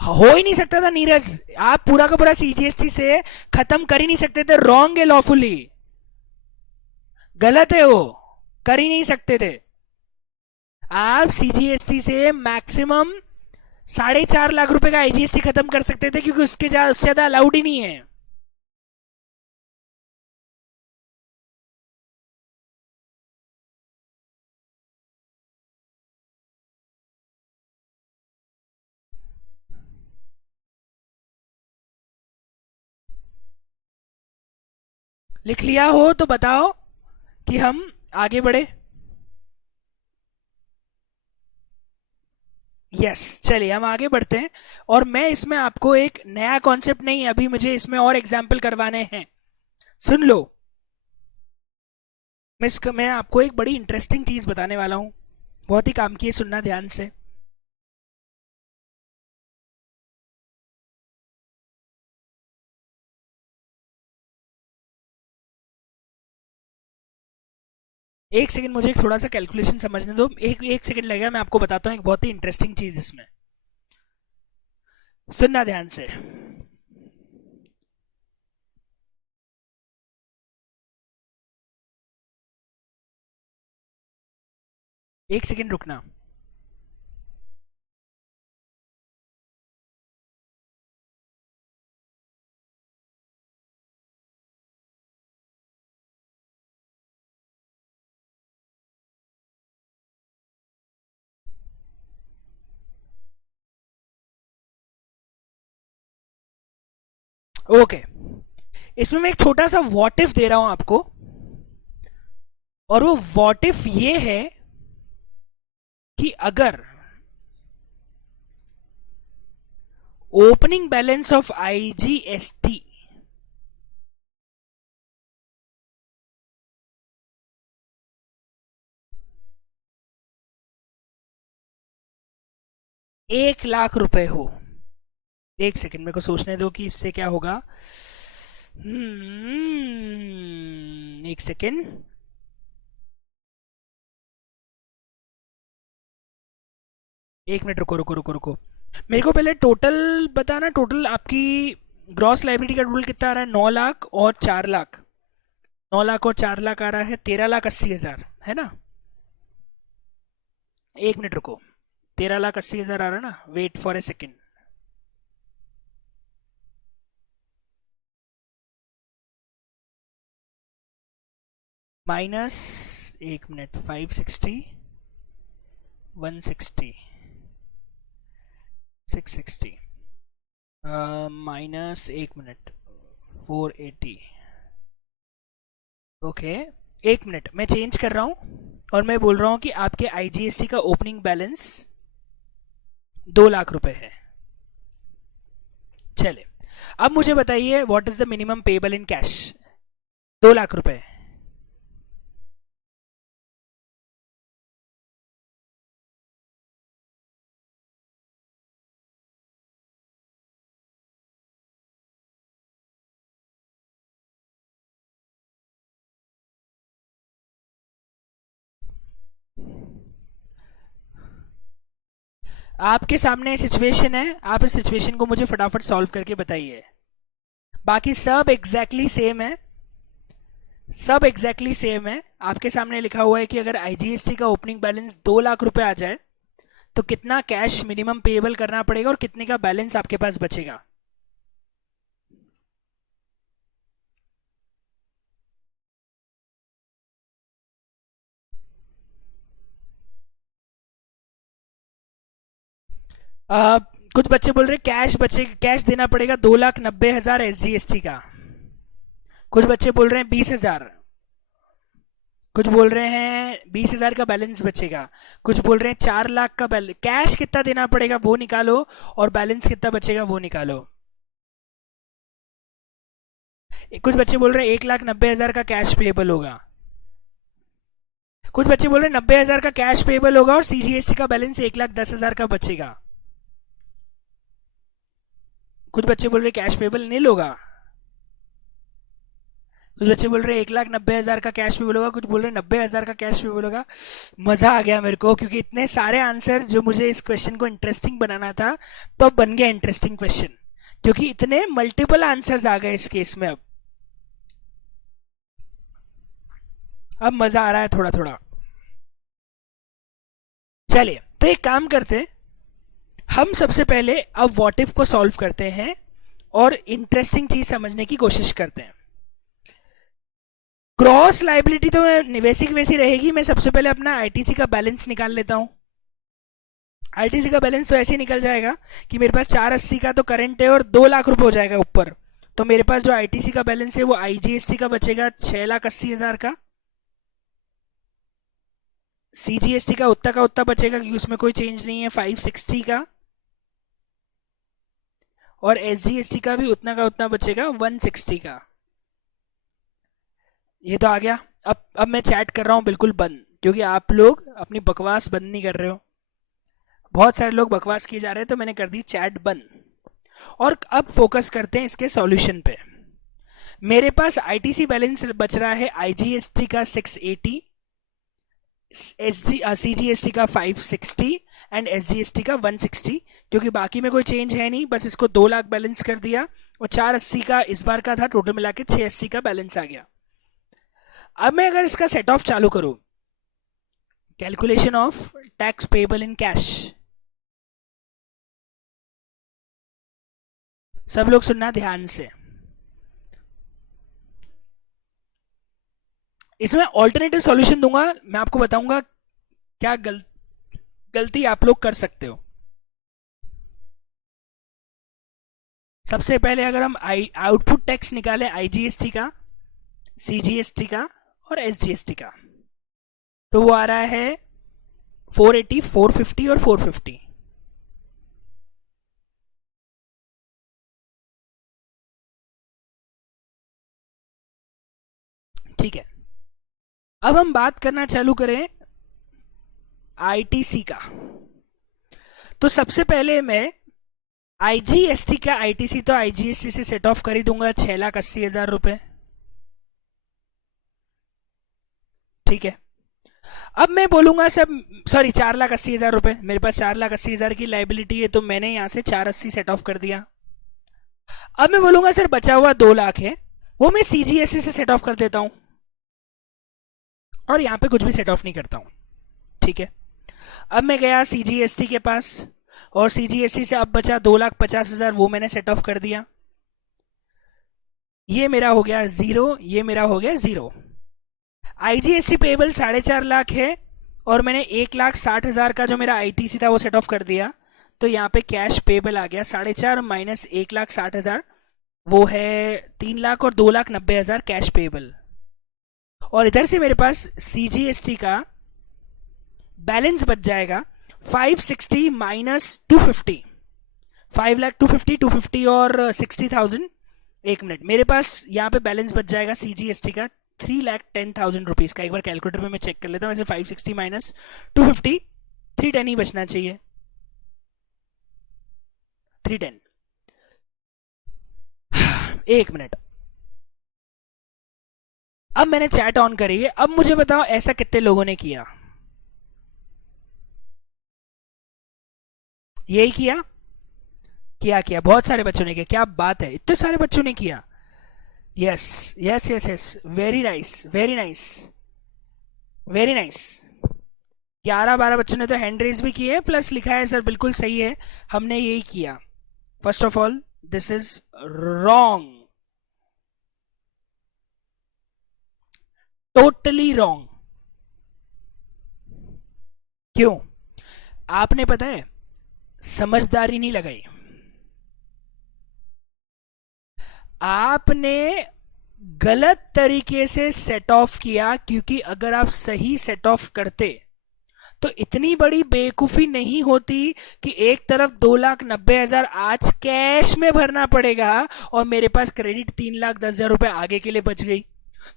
हो ही नहीं सकता था नीरज, आप पूरा का पूरा सीजीएसटी से खत्म कर ही नहीं सकते थे, रॉन्ग है लॉफुली, गलत है वो, कर ही नहीं सकते थे। आप सीजीएसटी से मैक्सिमम 4.5 लाख रुपए का आईजीएसटी खत्म कर सकते थे, क्योंकि उसके उससे ज्यादा अलाउड ही नहीं है। लिख लिया हो तो बताओ कि हम आगे बढ़े। यस, चलिए हम आगे बढ़ते हैं। और मैं इसमें आपको एक नया कॉन्सेप्ट नहीं, अभी मुझे इसमें और एग्जाम्पल करवाने हैं, सुन लो। मैं आपको एक बड़ी इंटरेस्टिंग चीज बताने वाला हूं, बहुत ही काम की है, सुनना ध्यान से। एक सेकंड, मुझे एक थोड़ा सा कैलकुलेशन समझने दो, एक सेकंड लगेगा, मैं आपको बताता हूँ एक बहुत ही इंटरेस्टिंग चीज इसमें, सुनना ध्यान से। एक सेकंड रुकना। ओके, इसमें मैं एक छोटा सा व्हाट इफ दे रहा हूं आपको, और वो व्हाट इफ ये है कि अगर ओपनिंग बैलेंस ऑफ आईजीएसटी ₹1,00,000 हो। एक सेकंड मेरे को सोचने दो कि इससे क्या होगा। एक सेकंड, एक मिनट, रुको रुको रुको रुको, मेरे को पहले टोटल बताना। टोटल आपकी ग्रॉस लाइबिलिटी का टोटल कितना आ रहा है? 9,00,000 और 4,00,000। 9,00,000 और 4,00,000 आ रहा है 13,80,000, है ना? एक मिनट रुको, 13,80,000 आ रहा है ना? Wait for a second. Minus, एक मिनट, 560, 160, 660, माइनस, एक मिनट, 480। ओके, एक मिनट, मैं चेंज कर रहा हूं और मैं बोल रहा हूं कि आपके आईजीएसटी का ओपनिंग बैलेंस ₹2,00,000 है। चले, अब मुझे बताइए what is the minimum payable in cash? ₹2,00,000। आपके सामने सिचुएशन है, आप इस सिचुएशन को मुझे फटाफट सॉल्व करके बताइए। बाकी सब एग्जैक्टली सेम है, सब एग्जैक्टली सेम है। आपके सामने लिखा हुआ है कि अगर आईजीएसटी का ओपनिंग बैलेंस ₹2,00,000 आ जाए तो कितना कैश मिनिमम पेएबल करना पड़ेगा और कितने का बैलेंस आपके पास बचेगा। कुछ बच्चे बोल रहे कैश बचे, कैश देना पड़ेगा 2,90,000 एसजीएसटी का। कुछ बच्चे बोल रहे हैं 20,000। कुछ बोल रहे हैं 20,000 का बैलेंस बचेगा। कुछ बोल रहे हैं 4,00,000 का बैलेंस। कैश कितना देना पड़ेगा वो निकालो और बैलेंस कितना बचेगा वो निकालो। कुछ बच्चे बोल रहे हैं 1,90,000 का कैश पेबल होगा। कुछ बच्चे बोल रहे हैं 90,000 का कैश पेबल होगा और सीजीएसटी का बैलेंस 1,10,000 का बचेगा। कुछ बच्चे बोल रहे कैश पेबल नील होगा। कुछ बच्चे बोल रहे 1,90,000 का कैश पेबल होगा। कुछ बोल रहे 90,000 का कैश पेबल होगा। मजा आ गया मेरे को, क्योंकि इतने सारे आंसर जो मुझे इस क्वेश्चन को इंटरेस्टिंग बनाना था, तो अब बन गया इंटरेस्टिंग क्वेश्चन, क्योंकि इतने मल्टीपल आंसर्स आ गए इस केस में। अब मजा आ रहा है थोड़ा थोड़ा। चलिए, तो एक काम करते, हम सबसे पहले अब व्हाट इफ को सॉल्व करते हैं और इंटरेस्टिंग चीज समझने की कोशिश करते हैं। क्रॉस लाइबिलिटी तो वैसी रहेगी। मैं सबसे पहले अपना आईटीसी का बैलेंस निकाल लेता हूं। आईटीसी का बैलेंस तो ऐसे ही निकल जाएगा कि मेरे पास 480 का तो करंट है और ₹2,00,000 हो जाएगा ऊपर। तो मेरे पास जो आईटीसी का बैलेंस है वो आईजीएसटी का बचेगा 6,80,000 का। सीजीएसटी का उतना बचेगा क्योंकि उसमें कोई चेंज नहीं है, 560 का। और एसजीएसटी का भी उतना का उतना बचेगा, 160 का। ये तो आ गया। अब मैं चैट कर रहा हूँ बिल्कुल बंद, क्योंकि आप लोग अपनी बकवास बंद नहीं कर रहे हो। बहुत सारे लोग बकवास किए जा रहे हैं, तो मैंने कर दी चैट बंद। और अब फोकस करते हैं इसके सॉल्यूशन पे। मेरे पास आईटीसी बैलेंस बच रहा है आईजीएसटी का 680, CGST का 560 एंड SGST का 160, क्योंकि बाकी में कोई चेंज है नहीं, बस इसको 2 लाख बैलेंस कर दिया और 480 का इस बार का था, टोटल मिला के 680 का बैलेंस आ गया। अब मैं अगर इसका सेट ऑफ चालू करूं, calculation of tax payable in cash, सब लोग सुनना ध्यान से। इसमें ऑल्टरनेटिव सॉल्यूशन दूंगा, मैं आपको बताऊंगा क्या गलती आप लोग कर सकते हो। सबसे पहले अगर हम आउटपुट टैक्स निकालें IGST का, CGST का और SGST का, तो वो आ रहा है 480, 450 और 450। ठीक है, अब हम बात करना चालू करें ITC का। तो सबसे पहले मैं IGST का ITC तो IGST से सेट ऑफ कर ही दूंगा, 6,80,000 रुपए। ठीक है, अब मैं बोलूंगा सब, सॉरी 4,80,000 रुपए, मेरे पास 4,80,000 की लाइबिलिटी है, तो मैंने यहां से 480 सेट ऑफ कर दिया। अब मैं बोलूंगा सर बचा हुआ 2 लाख है, वो मैं CGST से सेट ऑफ कर देता हूं और यहां पे कुछ भी सेट ऑफ नहीं करता हूं। ठीक है, अब मैं गया CGST के पास और CGST से अब बचा 2,50,000, वो मैंने सेट ऑफ कर दिया। ये मेरा हो गया 0, ये मेरा हो गया 0। IGST पेबल 4.5 लाख है और मैंने 1,60,000 का जो मेरा ITC था वो सेट ऑफ कर दिया, तो यहाँ पे कैश पेबल आ गया 4.5 माइनस 1,60,000, वो है 3 लाख और 2,90,000 कैश पेबल। और इधर से मेरे पास CGST का बैलेंस बच जाएगा 560 माइनस 250, 5,250, 250 और 60,000। एक मिनट, मेरे पास यहाँ पे बैलेंस बच जाएगा CGST का 3,10,000 रुपीज का। एक बार कैलकुलेटर में मैं चेक कर लेता हूँ, वैसे 560 माइनस 250, 310 ही बचना चाहिए, 310। एक मिनट, अब मैंने चैट ऑन करी है, अब मुझे बताओ ऐसा कितने लोगों ने किया? यही किया, किया बहुत सारे बच्चों ने किया, क्या बात है, इतने सारे बच्चों ने किया। Yes yes yes yes, very nice very nice very nice. 11-12 बच्चों ने तो हैंड रेज भी किए, प्लस लिखा है सर बिल्कुल सही है, हमने यही किया। First of all this is wrong, totally wrong. क्यों? आपने पता है समझदारी नहीं लगाई, आपने गलत तरीके से सेट ऑफ किया, क्योंकि अगर आप सही सेट ऑफ करते तो इतनी बड़ी बेवकूफी नहीं होती कि एक तरफ 2,90,000 आज कैश में भरना पड़ेगा और मेरे पास क्रेडिट 3,10,000 रुपए आगे के लिए बच गई।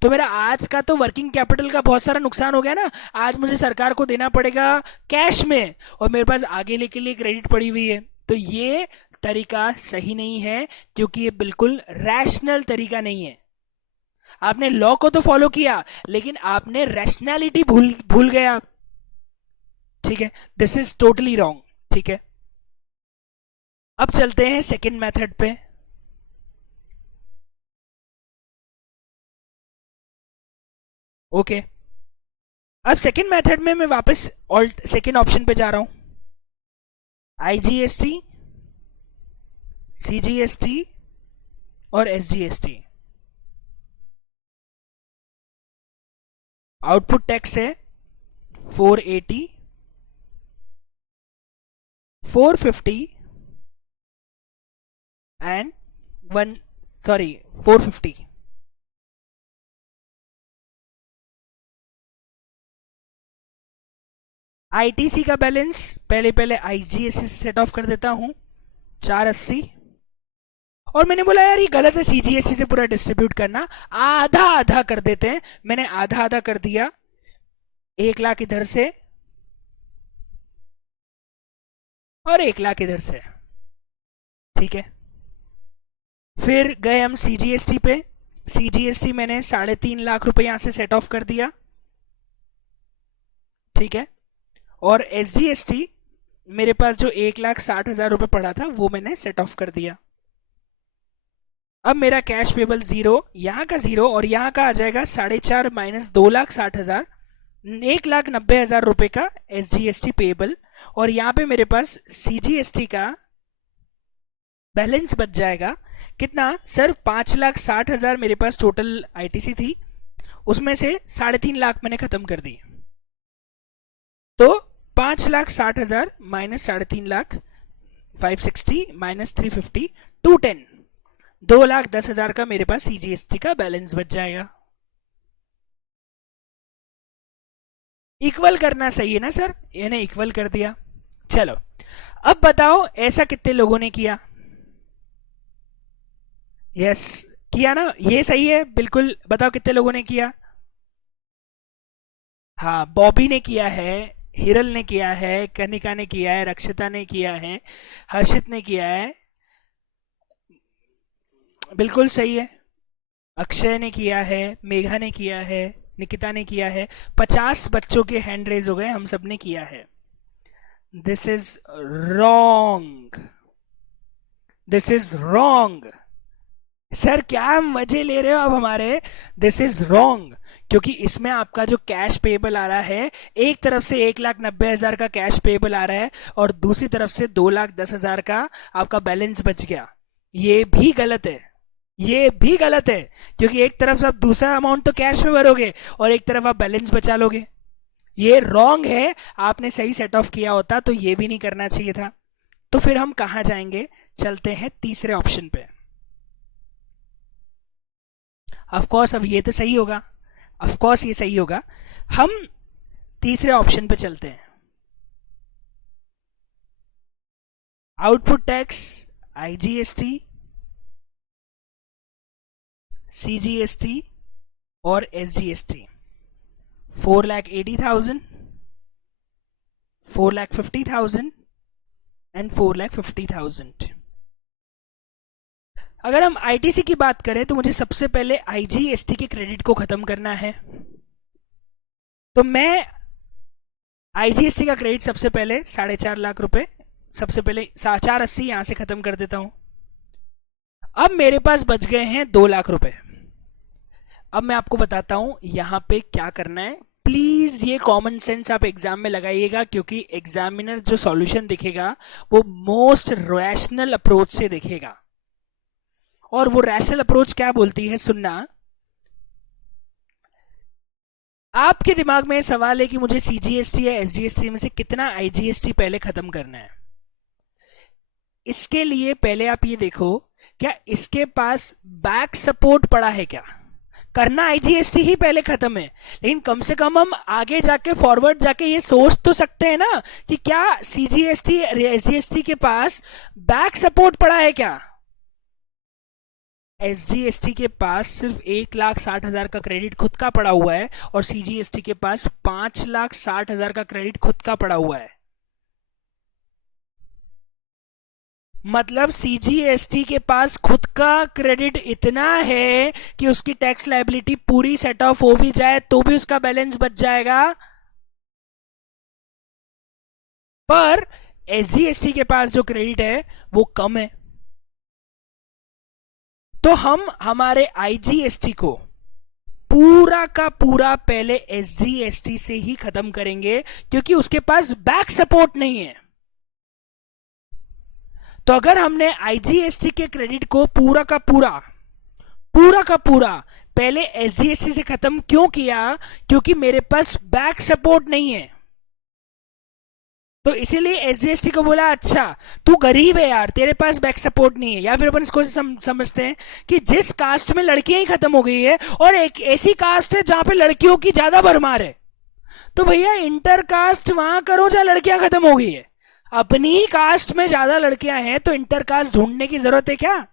तो मेरा आज का तो वर्किंग कैपिटल का बहुत सारा नुकसान हो गया ना, आज मुझे सरकार को देना पड़ेगा कैश में और मेरे पास आगे के लिए क्रेडिट पड़ी हुई है। तो ये तरीका सही नहीं है, क्योंकि ये बिल्कुल रैशनल तरीका नहीं है। आपने लॉ को तो फॉलो किया, लेकिन आपने रैशनैलिटी भूल गया। ठीक है, दिस इज टोटली रॉन्ग। ठीक है, अब चलते हैं सेकेंड मेथड पे। ओके, अब सेकेंड मेथड में मैं वापस ऑल्ट सेकेंड ऑप्शन पे जा रहा हूं, IGST, CGST और SGST। आउटपुट टैक्स है 480, 450 एंड 450। ITC का बैलेंस पहले IGST से सेट ऑफ कर देता हूं 480, और मैंने बोला यार ये गलत है CGST से पूरा डिस्ट्रीब्यूट करना, आधा आधा कर देते हैं। मैंने आधा आधा कर दिया, 1 लाख इधर से और 1 लाख इधर से। ठीक है, फिर गए हम CGST पे। CGST मैंने 3.5 लाख रुपए यहां से सेट ऑफ कर दिया, ठीक है, और SGST मेरे पास जो 1,60,000 रुपये पड़ा था वो मैंने सेट ऑफ कर दिया। अब मेरा कैश पेबल 0, यहाँ का 0 और यहाँ का आ जाएगा 4.5 माइनस 2,60,000, 1,90,000 रुपये का SGST पेबल, और यहाँ पे मेरे पास CGST का बैलेंस बच जाएगा कितना सर? 5,60,000 मेरे पास टोटल ITC थी, उसमें से 3.5 लाख मैंने खत्म कर दी, तो 5,60,000 माइनस 3.5 लाख, 560 माइनस 350, 210, 2,10,000 का मेरे पास CGST का बैलेंस बच जाएगा। इक्वल करना सही है ना सर? इन्हें इक्वल कर दिया। चलो अब बताओ ऐसा कितने लोगों ने किया? यस, किया ना? ये सही है बिल्कुल। बताओ कितने लोगों ने किया? हाँ, बॉबी ने किया है, हिरल ने किया है, कनिका ने किया है, रक्षिता ने किया है, हर्षित ने किया है, बिल्कुल सही है। अक्षय ने किया है, मेघा ने किया है, निकिता ने किया है। 50 बच्चों के हैंड रेज हो गए, हम सब ने किया है। This is wrong, this is wrong. Sir क्या मजे ले रहे हो अब हमारे? दिस इज रॉन्ग, क्योंकि इसमें आपका जो कैश पेबल आ रहा है, एक तरफ से 1,90,000 का कैश पेबल आ रहा है और दूसरी तरफ से 2,10,000 का आपका बैलेंस बच गया। ये भी गलत है, ये भी गलत है, क्योंकि एक तरफ से आप दूसरा अमाउंट तो कैश में भरोगे और एक तरफ आप बैलेंस बचा लोगे। ये रॉन्ग है। आपने सही सेट ऑफ किया होता तो ये भी नहीं करना चाहिए था। तो फिर हम कहां जाएंगे? चलते हैं तीसरे ऑप्शन पे। ऑफ कोर्स अब ये तो सही होगा, ऑफ कोर्स ये सही होगा। हम तीसरे ऑप्शन पे चलते हैं। आउटपुट टैक्स, IGST, CGST और SGST। 4,80,000, 4,50,000 एंड 4,50,000। अगर हम ITC की बात करें तो मुझे सबसे पहले IGST के क्रेडिट को खत्म करना है, तो मैं IGST का क्रेडिट सबसे पहले 4.5 लाख रुपए, सबसे पहले 480 यहां से खत्म कर देता हूं। अब मेरे पास बच गए हैं 2 लाख रुपए। अब मैं आपको बताता हूं यहां पे क्या करना है। प्लीज ये कॉमन सेंस आप एग्जाम में लगाइएगा, क्योंकि एग्जामिनर जो सॉल्यूशन दिखेगा वो मोस्ट रैशनल अप्रोच से दिखेगा। और वो रैशनल अप्रोच क्या बोलती है, सुनना। आपके दिमाग में सवाल है कि मुझे CGST या SGST में से कितना IGST पहले खत्म करना है। इसके लिए पहले आप ये देखो, क्या इसके पास बैक सपोर्ट पड़ा है क्या? करना IGST ही पहले खत्म है, लेकिन कम से कम हम आगे जाके फॉरवर्ड जाके ये सोच तो सकते हैं ना कि क्या CGST SGST के पास बैक सपोर्ट पड़ा है क्या? SGST के पास सिर्फ 1,60,000 का क्रेडिट खुद का पड़ा हुआ है और CGST के पास 5,60,000 का क्रेडिट खुद का पड़ा हुआ है। मतलब CGST के पास खुद का क्रेडिट इतना है कि उसकी टैक्स लायबिलिटी पूरी सेट ऑफ हो भी जाए तो भी उसका बैलेंस बच जाएगा, पर SGST के पास जो क्रेडिट है वो कम है। तो हम हमारे IGST को पूरा का पूरा पहले SGST से ही खत्म करेंगे, क्योंकि उसके पास बैक सपोर्ट नहीं है। तो अगर हमने IGST के क्रेडिट को पूरा का पूरा पहले SGST से खत्म क्यों किया? क्योंकि मेरे पास बैक सपोर्ट नहीं है। तो इसीलिए SGST को बोला अच्छा तू गरीब है यार, तेरे पास बैक सपोर्ट नहीं है। या फिर अपन इसको समझते हैं कि जिस कास्ट में लड़कियां ही खत्म हो गई है और एक ऐसी कास्ट है जहां पे लड़कियों की ज्यादा भरमार है, तो भैया इंटर कास्ट वहां करो जहां लड़कियां खत्म हो गई है। अपनी कास्ट में ज्यादा लड़कियां हैं तो इंटर कास्ट ढूंढने की जरूरत है क्या?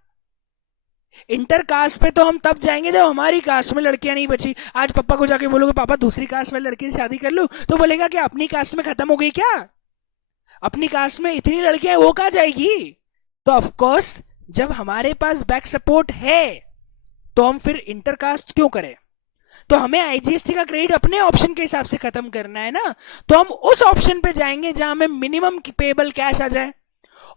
इंटर कास्ट पे तो हम तब जाएंगे जब हमारी कास्ट में लड़कियां नहीं बची। आज पापा को जाके बोलोगे पापा दूसरी कास्ट वाली लड़की से शादी कर लूं, तो बोलेगा कि अपनी कास्ट में खत्म हो गई क्या? अपनी कास्ट में इतनी लड़कियां वो कहां जाएगी? तो ऑफ कोर्स जब हमारे पास बैक सपोर्ट है तो हम फिर इंटर कास्ट क्यों करें? तो हमें आईजीएसटी का क्रेडिट अपने ऑप्शन के हिसाब से खत्म करना है ना, तो हम उस ऑप्शन पे जाएंगे जहां हमें मिनिमम पेबल कैश आ जाए,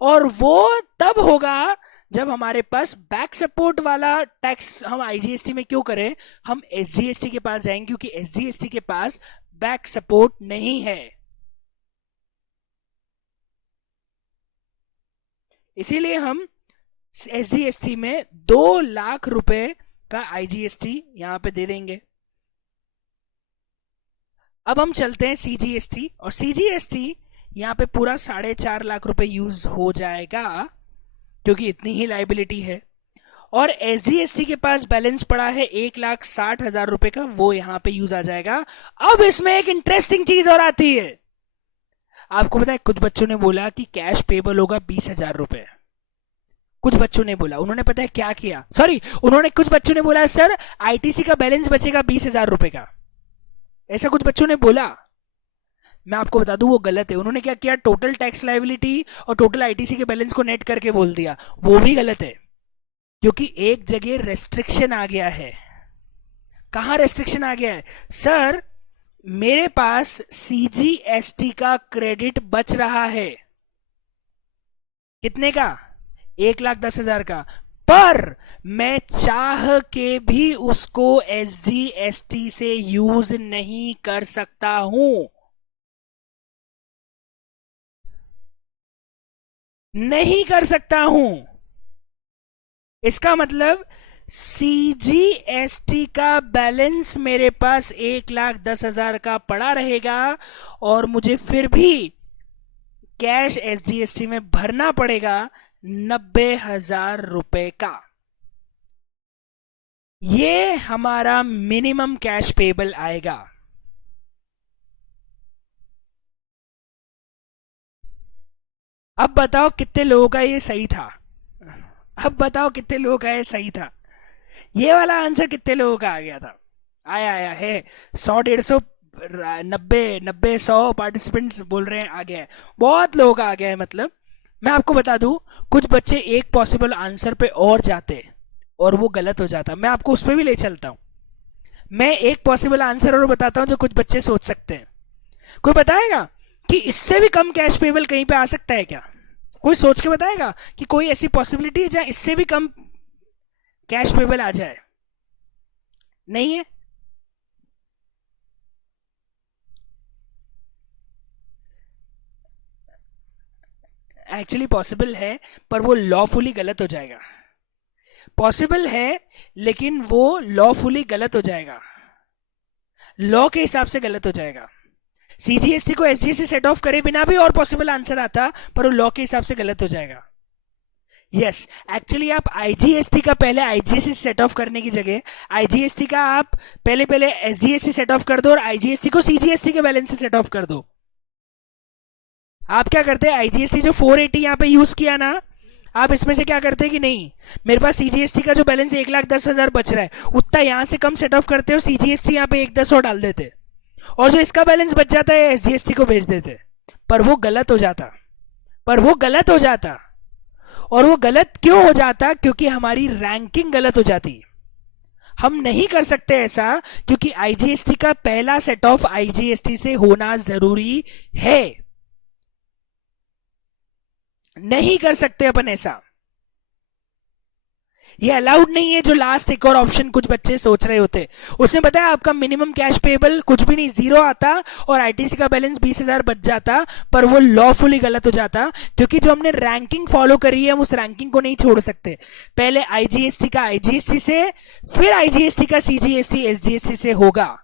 और वो तब होगा जब हमारे पास बैक सपोर्ट वाला टैक्स हम आईजीएसटी में क्यों करें, हम एसजीएसटी के पास जाएंगे, क्योंकि एसजीएसटी के पास बैक सपोर्ट नहीं है। इसीलिए हम एसजीएसटी में 2 लाख रुपए का आईजीएसटी यहां पे दे देंगे। अब हम चलते हैं सीजीएसटी, और सीजीएसटी यहां पे पूरा 4.5 लाख रुपए यूज हो जाएगा, क्योंकि इतनी ही लाइबिलिटी है। और एसजीएसटी के पास बैलेंस पड़ा है 1,60,000 रुपए का, वो यहां पे यूज आ जाएगा। अब इसमें एक इंटरेस्टिंग चीज और आती है। आपको पता है कुछ बच्चों ने बोला कि कैश पेबल होगा 20,000 रुपए। कुछ बच्चों ने बोला, उन्होंने पता है क्या किया, कुछ बच्चों ने बोला सर आईटीसी का बैलेंस बचेगा 20,000 रुपए का, ऐसा कुछ बच्चों ने बोला। मैं आपको बता दूं वो गलत है। उन्होंने क्या किया, टोटल टैक्स लायबिलिटी और टोटल आईटीसी के बैलेंस को नेट करके बोल दिया, वो भी गलत है, क्योंकि एक जगह रेस्ट्रिक्शन आ गया है। कहां रेस्ट्रिक्शन आ गया है, सर मेरे पास सीजीएसटी का क्रेडिट बच रहा है, कितने का, 1,10,000 का, पर मैं चाह के भी उसको एसजीएसटी से यूज नहीं कर सकता हूं, नहीं कर सकता हूं। इसका मतलब सीजीएसटी का बैलेंस मेरे पास 1,10,000 का पड़ा रहेगा, और मुझे फिर भी कैश एसजीएसटी में भरना पड़ेगा 90,000 रुपए का। ये हमारा मिनिमम कैश पेबल आएगा। अब बताओ कितने लोगों का ये सही था, अब बताओ कितने लोगों का ये सही था, ये वाला आंसर कितने लोगों का आ गया था, आया है 100, 150, 90, 100 पार्टिसिपेंट्स बोल रहे हैं आ गया है, बहुत लोगों का आ गया है। मतलब मैं आपको बता दूं, कुछ बच्चे एक पॉसिबल आंसर पे और जाते और वो गलत हो जाता, मैं आपको उस पर भी ले चलता हूं। मैं एक पॉसिबल आंसर और बताता हूं जो कुछ बच्चे सोच सकते हैं। कोई बताएगा कि इससे भी कम कैश पेबल कहीं पे आ सकता है क्या? कोई सोच के बताएगा कि कोई ऐसी पॉसिबिलिटी है जहां इससे भी कम कैश पेबल आ जाए? नहीं है। एक्चुअली पॉसिबल है, पर वो लॉफुली गलत हो जाएगा। पॉसिबल है लेकिन वो लॉफुली गलत हो जाएगा, लॉ के हिसाब से गलत हो जाएगा। सीजीएसटी को एसजीएसटी सेट ऑफ करे बिना भी और पॉसिबल आंसर आता, पर वो लॉ के हिसाब से गलत हो जाएगा। यस, एक्चुअली आप आईजीएसटी का पहले आईजीएसटी सेट ऑफ करने की जगह आईजीएसटी का आप पहले एसजीएसटी सेट ऑफ कर दो और आईजीएसटी को सीजीएसटी के बैलेंस से सेट ऑफ कर दो। आप क्या करते हैं, आईजीएसटी जो 480 यहां पे यूज किया ना, आप इसमें से क्या करते हैं कि नहीं, मेरे पास सीजीएसटी का जो बैलेंस 1,10,000 बच रहा है, उतना यहां से कम सेट ऑफ करते हो, सीजीएसटी यहां पे 1,10 और डाल देते, और जो इसका बैलेंस बच जाता है एसजीएसटी को भेज देते। पर वो गलत हो जाता, और वो गलत क्यों हो जाता, क्योंकि हमारी रैंकिंग गलत हो जाती। हम नहीं कर सकते ऐसा, क्योंकि आईजीएसटी का पहला सेट ऑफ आईजीएसटी से होना जरूरी है, नहीं कर सकते अपन ऐसा, ये अलाउड नहीं है। जो लास्ट एक और ऑप्शन कुछ बच्चे सोच रहे होते, उसने बताया आपका मिनिमम कैश पेबल कुछ भी नहीं, 0 आता और आईटीसी का बैलेंस 20,000 बच जाता, पर वो लॉफुली गलत हो जाता, क्योंकि जो हमने रैंकिंग फॉलो करी है हम उस रैंकिंग को नहीं छोड़ सकते। पहले आईजीएसटी का आईजीएसटी से, फिर आईजीएसटी का सीजीएसटी एसजीएसटी से होगा।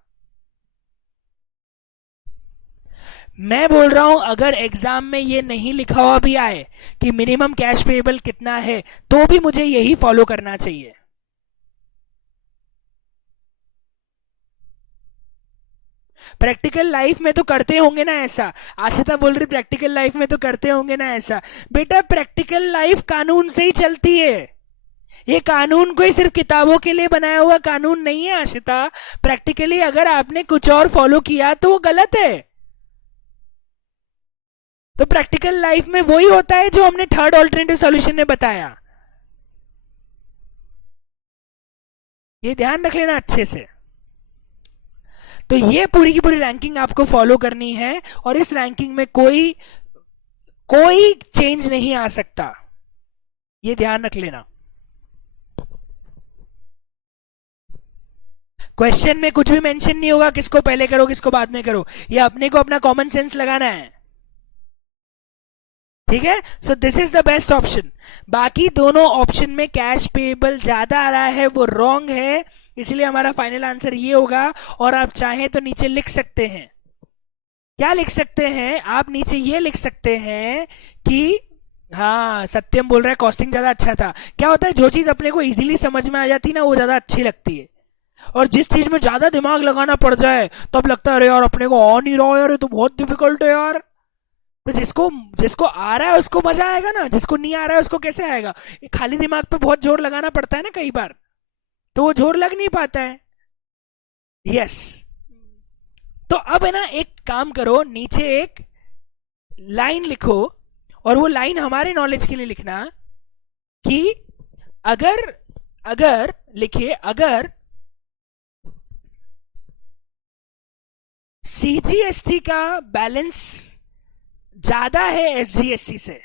मैं बोल रहा हूं अगर एग्जाम में ये नहीं लिखा हुआ भी आए कि मिनिमम कैश पेबल कितना है, तो भी मुझे यही फॉलो करना चाहिए। प्रैक्टिकल लाइफ में तो करते होंगे ना ऐसा, आशिता बोल रही प्रैक्टिकल लाइफ में तो करते होंगे ना ऐसा। बेटा प्रैक्टिकल लाइफ कानून से ही चलती है, ये कानून कोई सिर्फ किताबों के लिए बनाया हुआ कानून नहीं है आशिता। प्रैक्टिकली अगर आपने कुछ और फॉलो किया तो वो गलत है। तो प्रैक्टिकल लाइफ में वही होता है जो हमने थर्ड ऑल्टरनेटिव सॉल्यूशन में बताया, ये ध्यान रख लेना अच्छे से। तो ये पूरी की पूरी रैंकिंग आपको फॉलो करनी है और इस रैंकिंग में कोई कोई चेंज नहीं आ सकता, ये ध्यान रख लेना। क्वेश्चन में कुछ भी मेंशन नहीं होगा किसको पहले करो किसको बाद में करो, ये अपने को अपना कॉमन सेंस लगाना है, ठीक है। So this is the best option. बाकी दोनों ऑप्शन में कैश पेएबल ज्यादा आ रहा है, वो रॉन्ग है, इसलिए हमारा फाइनल आंसर ये होगा। और आप चाहें तो नीचे लिख सकते हैं, क्या लिख सकते हैं आप, नीचे ये लिख सकते हैं कि हाँ सत्यम बोल रहा है कॉस्टिंग ज्यादा अच्छा था। क्या होता है, जो चीज अपने को इजीली समझ में आ जाती है ना वो ज्यादा अच्छी लगती है, और जिस चीज में ज्यादा दिमाग लगाना पड़ जाए तब लगता है अरे यार अपने को आ नहीं रहा है यार, ये तो बहुत डिफिकल्ट है यार। तो जिसको जिसको आ रहा है उसको मजा आएगा ना, जिसको नहीं आ रहा है उसको कैसे आएगा। खाली दिमाग पे बहुत जोर लगाना पड़ता है ना कई बार, तो वो जोर लग नहीं पाता है। यस, तो अब है ना एक काम करो, नीचे एक लाइन लिखो और वो लाइन हमारे नॉलेज के लिए लिखना कि अगर अगर लिखिए, अगर सीजीएसटी का बैलेंस ज्यादा है एसजीएसटी से,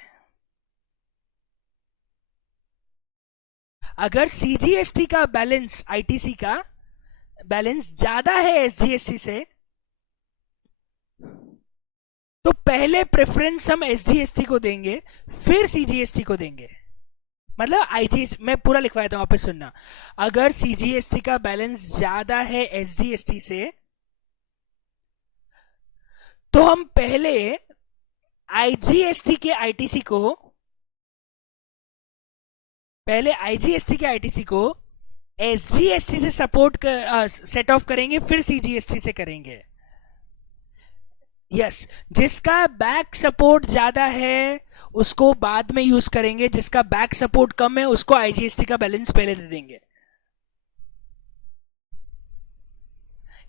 अगर सीजीएसटी का बैलेंस, आईटीसी का बैलेंस ज्यादा है एसजीएसटी से, तो पहले प्रेफरेंस हम एसजीएसटी को देंगे फिर सीजीएसटी को देंगे। मतलब आईजीएसटी, मैं पूरा लिखवा देता हूं, वापस सुनना। अगर सीजीएसटी का बैलेंस ज्यादा है एसजीएसटी से तो हम पहले आईजीएसटी के आईटीसी को, पहले आईजीएसटी के आईटीसी को एसजीएसटी से सपोर्ट कर सेट ऑफ करेंगे, फिर सीजीएसटी से करेंगे। यस, जिसका बैक सपोर्ट ज्यादा है उसको बाद में यूज करेंगे, जिसका बैक सपोर्ट कम है उसको आईजीएसटी का बैलेंस पहले दे देंगे।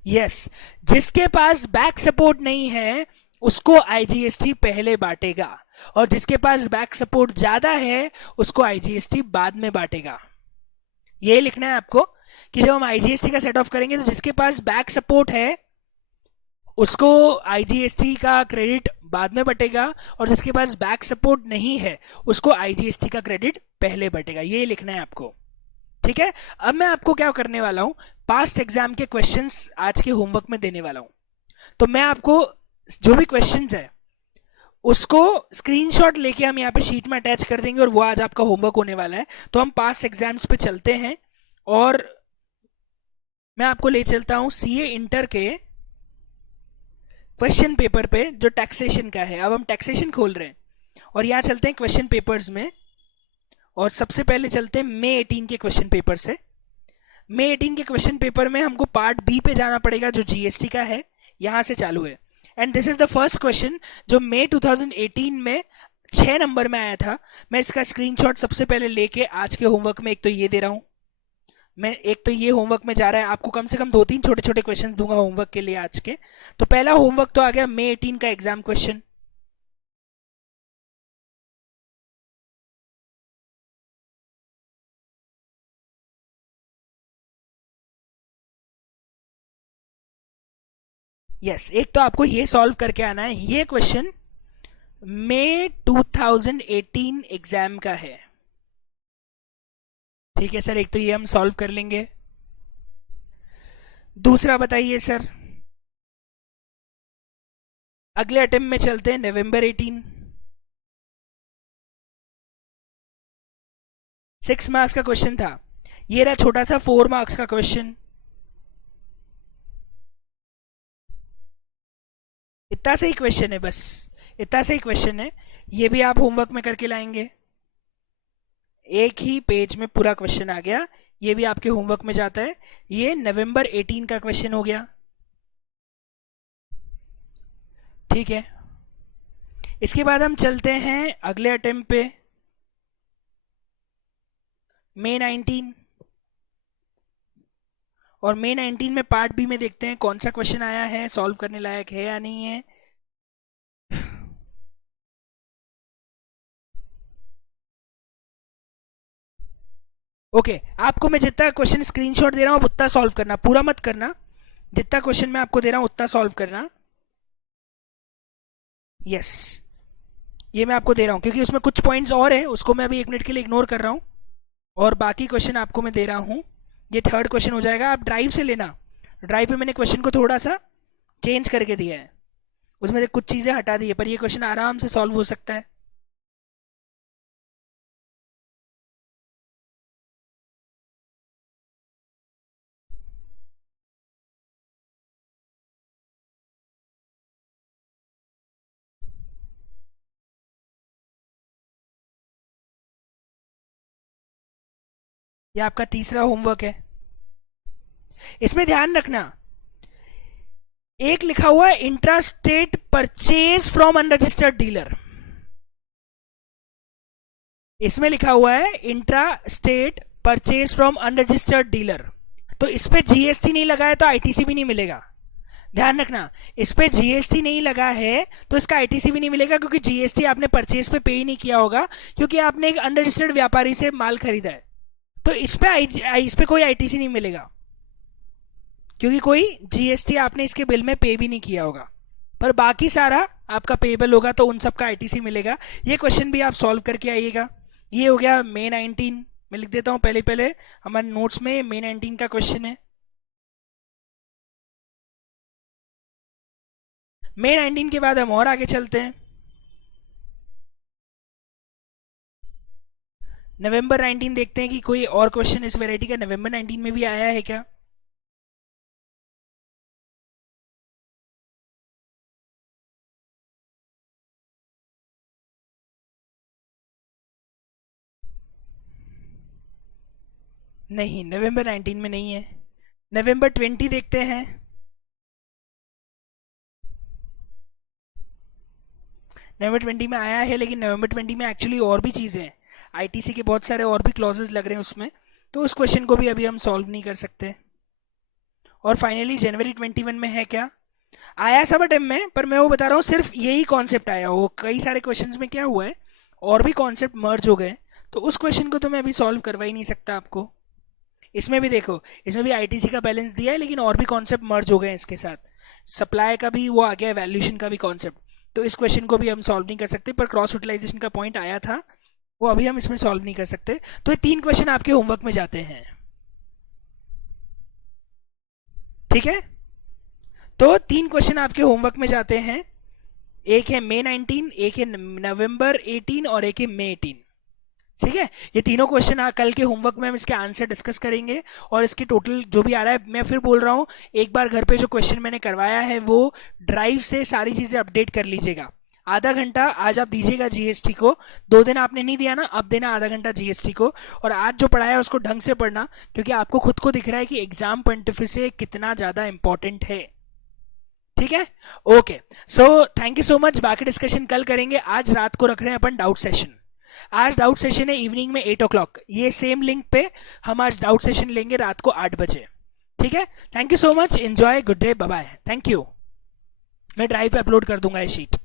यस, जिसके पास बैक सपोर्ट नहीं है उसको आईजीएसटी पहले बांटेगा, और जिसके पास बैक सपोर्ट ज्यादा है उसको आईजीएसटी बाद में बांटेगा। ये लिखना है आपको कि जब हम आईजीएसटी का सेट ऑफ करेंगे तो जिसके पास बैक सपोर्ट है उसको आईजीएसटी का क्रेडिट बाद में बटेगा, और जिसके पास बैक सपोर्ट नहीं है उसको आईजीएसटी का क्रेडिट पहले बटेगा। ये लिखना है आपको, ठीक है। अब मैं आपको क्या करने वाला हूं, पास्ट एग्जाम के क्वेश्चंस आज के होमवर्क में देने वाला हूं। तो मैं आपको जो भी क्वेश्चंस है उसको स्क्रीनशॉट लेके हम यहाँ पे शीट में अटैच कर देंगे और वो आज आपका होमवर्क होने वाला है। तो हम पास्ट एग्जाम्स पे चलते हैं और मैं आपको ले चलता हूं सीए इंटर के क्वेश्चन पेपर पे जो टैक्सेशन का है। अब हम टैक्सेशन खोल रहे हैं और यहाँ चलते हैं क्वेश्चन पेपर्स में, और सबसे पहले चलते हैं मई 18 के क्वेश्चन पेपर से। मई 18 के क्वेश्चन पेपर में हमको पार्ट बी पे जाना पड़ेगा जो जीएसटी का है, यहां से चालू है। And this is the first question जो मई 2018 में 6 नंबर में आया था। मैं इसका स्क्रीनशॉट सबसे पहले लेके आज के होमवर्क में एक तो ये दे रहा हूं, मैं एक तो ये होमवर्क में जा रहा है, आपको कम से कम 2-3 छोटे छोटे क्वेश्चन दूंगा होमवर्क के लिए आज के। तो पहला होमवर्क तो आ गया मई 18 का एग्जाम क्वेश्चन। यस, एक तो आपको ये सॉल्व करके आना है। ये क्वेश्चन मई 2018 एग्जाम का है, ठीक है सर। एक तो ये हम सॉल्व कर लेंगे। दूसरा बताइए सर, अगले अटेम्प्ट में चलते हैं नवंबर 18, 6 मार्क्स का क्वेश्चन था। ये रहा छोटा सा 4 मार्क्स का क्वेश्चन। इतना से ही क्वेश्चन है, बस इतना से ही क्वेश्चन है। ये भी आप होमवर्क में करके लाएंगे, एक ही पेज में पूरा क्वेश्चन आ गया। ये भी आपके होमवर्क में जाता है। ये नवंबर 18 का क्वेश्चन हो गया, ठीक है। इसके बाद हम चलते हैं अगले अटेम्प्ट पे, मई 19, और मई 19 में पार्ट बी में देखते हैं कौन सा क्वेश्चन आया है, सॉल्व करने लायक है या नहीं है। ओके, आपको मैं जितना क्वेश्चन स्क्रीनशॉट दे रहा हूं उतना सॉल्व करना, पूरा मत करना, जितना क्वेश्चन मैं आपको दे रहा हूं उतना सॉल्व करना। यस, ये मैं आपको दे रहा हूं क्योंकि उसमें कुछ पॉइंट्स और है, उसको मैं अभी 1 मिनट के लिए इग्नोर कर रहा हूं, और बाकी क्वेश्चन आपको मैं दे रहा हूं। ये थर्ड क्वेश्चन हो जाएगा, आप ड्राइव से लेना। ड्राइव पे मैंने क्वेश्चन को थोड़ा सा चेंज करके दिया है, उसमें से कुछ चीजें हटा दी है, पर ये क्वेश्चन आराम से सॉल्व हो सकता है। ये आपका तीसरा होमवर्क है। इसमें ध्यान रखना, एक लिखा हुआ है intra state purchase from unregistered dealer, इसमें लिखा हुआ है intra state purchase from unregistered dealer, तो इस पे जीएसटी नहीं लगा है तो आईटीसी भी नहीं मिलेगा। ध्यान रखना, इस पे जीएसटी नहीं लगा है तो इसका आईटीसी भी नहीं मिलेगा, क्योंकि जीएसटी आपने परचेज पे पे ही नहीं किया होगा, क्योंकि आपने एक अनरजिस्टर्ड व्यापारी से माल खरीदा है, तो इस पे कोई आईटीसी नहीं मिलेगा, क्योंकि कोई जीएसटी आपने इसके बिल में पे भी नहीं किया होगा। पर बाकी सारा आपका पेबल होगा तो उन सब का आईटीसी मिलेगा। ये क्वेश्चन भी आप सॉल्व करके आइएगा। ये हो गया मे 19, मैं लिख देता हूं पहले पहले हमारे नोट्स में, मे 19 का क्वेश्चन है। मे 19 के बाद हम और आगे चलते हैं। नवंबर 19 देखते हैं कि कोई और क्वेश्चन इस वैरायटी का नवंबर 19 में भी आया है क्या। नहीं, नवंबर 19 में नहीं है। नवंबर 20 देखते हैं। नवंबर 20 में आया है, लेकिन नवंबर 20 में एक्चुअली और भी चीजें हैं, आईटीसी के बहुत सारे और भी क्लॉजेस लग रहे हैं उसमें, तो उस क्वेश्चन को भी अभी हम सॉल्व नहीं कर सकते। और फाइनली जनवरी 21 में है क्या, आया सब टाइम में, पर मैं वो बता रहा हूँ सिर्फ यही कॉन्सेप्ट आया, वो कई सारे क्वेश्चंस में क्या हुआ है और भी कॉन्सेप्ट मर्ज हो गए, तो उस क्वेश्चन को तो मैं अभी सॉल्व करवा ही नहीं सकता आपको। इसमें भी देखो, इसमें भी आईटीसी का बैलेंस दिया है, लेकिन और भी कॉन्सेप्ट मर्ज हो गए हैं इसके साथ, सप्लाई का भी वो आ गया, वैल्यूएशन का भी कॉन्सेप्ट, तो इस क्वेश्चन को भी हम सॉल्व नहीं कर सकते। पर क्रॉस यूटिलाइजेशन का पॉइंट आया था, वो अभी हम इसमें सॉल्व नहीं कर सकते। तो ये 3 क्वेश्चन आपके होमवर्क में जाते हैं, ठीक है। तो 3 क्वेश्चन आपके होमवर्क में जाते हैं, एक है मे 19, एक है नवंबर 18 और एक है मे 18, ठीक है। ये तीनों क्वेश्चन कल के होमवर्क में हम इसके आंसर डिस्कस करेंगे, और इसके टोटल जो भी आ रहा है, मैं फिर बोल रहा हूँ, एक बार घर पे जो क्वेश्चन मैंने करवाया है वो ड्राइव से सारी चीजें अपडेट कर लीजिएगा। आधा घंटा आज आप दीजिएगा जीएसटी को, 2 दिन आपने नहीं दिया ना, अब देना आधा घंटा जीएसटी को, और आज जो पढ़ाया उसको ढंग से पढ़ना, क्योंकि आपको खुद को दिख रहा है कि एग्जाम पॉइंट ऑफ व्यू से कितना ज्यादा इंपॉर्टेंट है, ठीक है। Okay, so thank you so much. बाकी डिस्कशन कल करेंगे, आज रात को रख रहे हैं अपन डाउट सेशन। आज डाउट सेशन है इवनिंग में 8 o'clock, ये सेम लिंक पे हम आज डाउट सेशन लेंगे रात को 8 बजे, ठीक है। Thank you so much, enjoy, good day, bye bye, thank you. मैं ड्राइव पे अपलोड कर दूंगा ये शीट।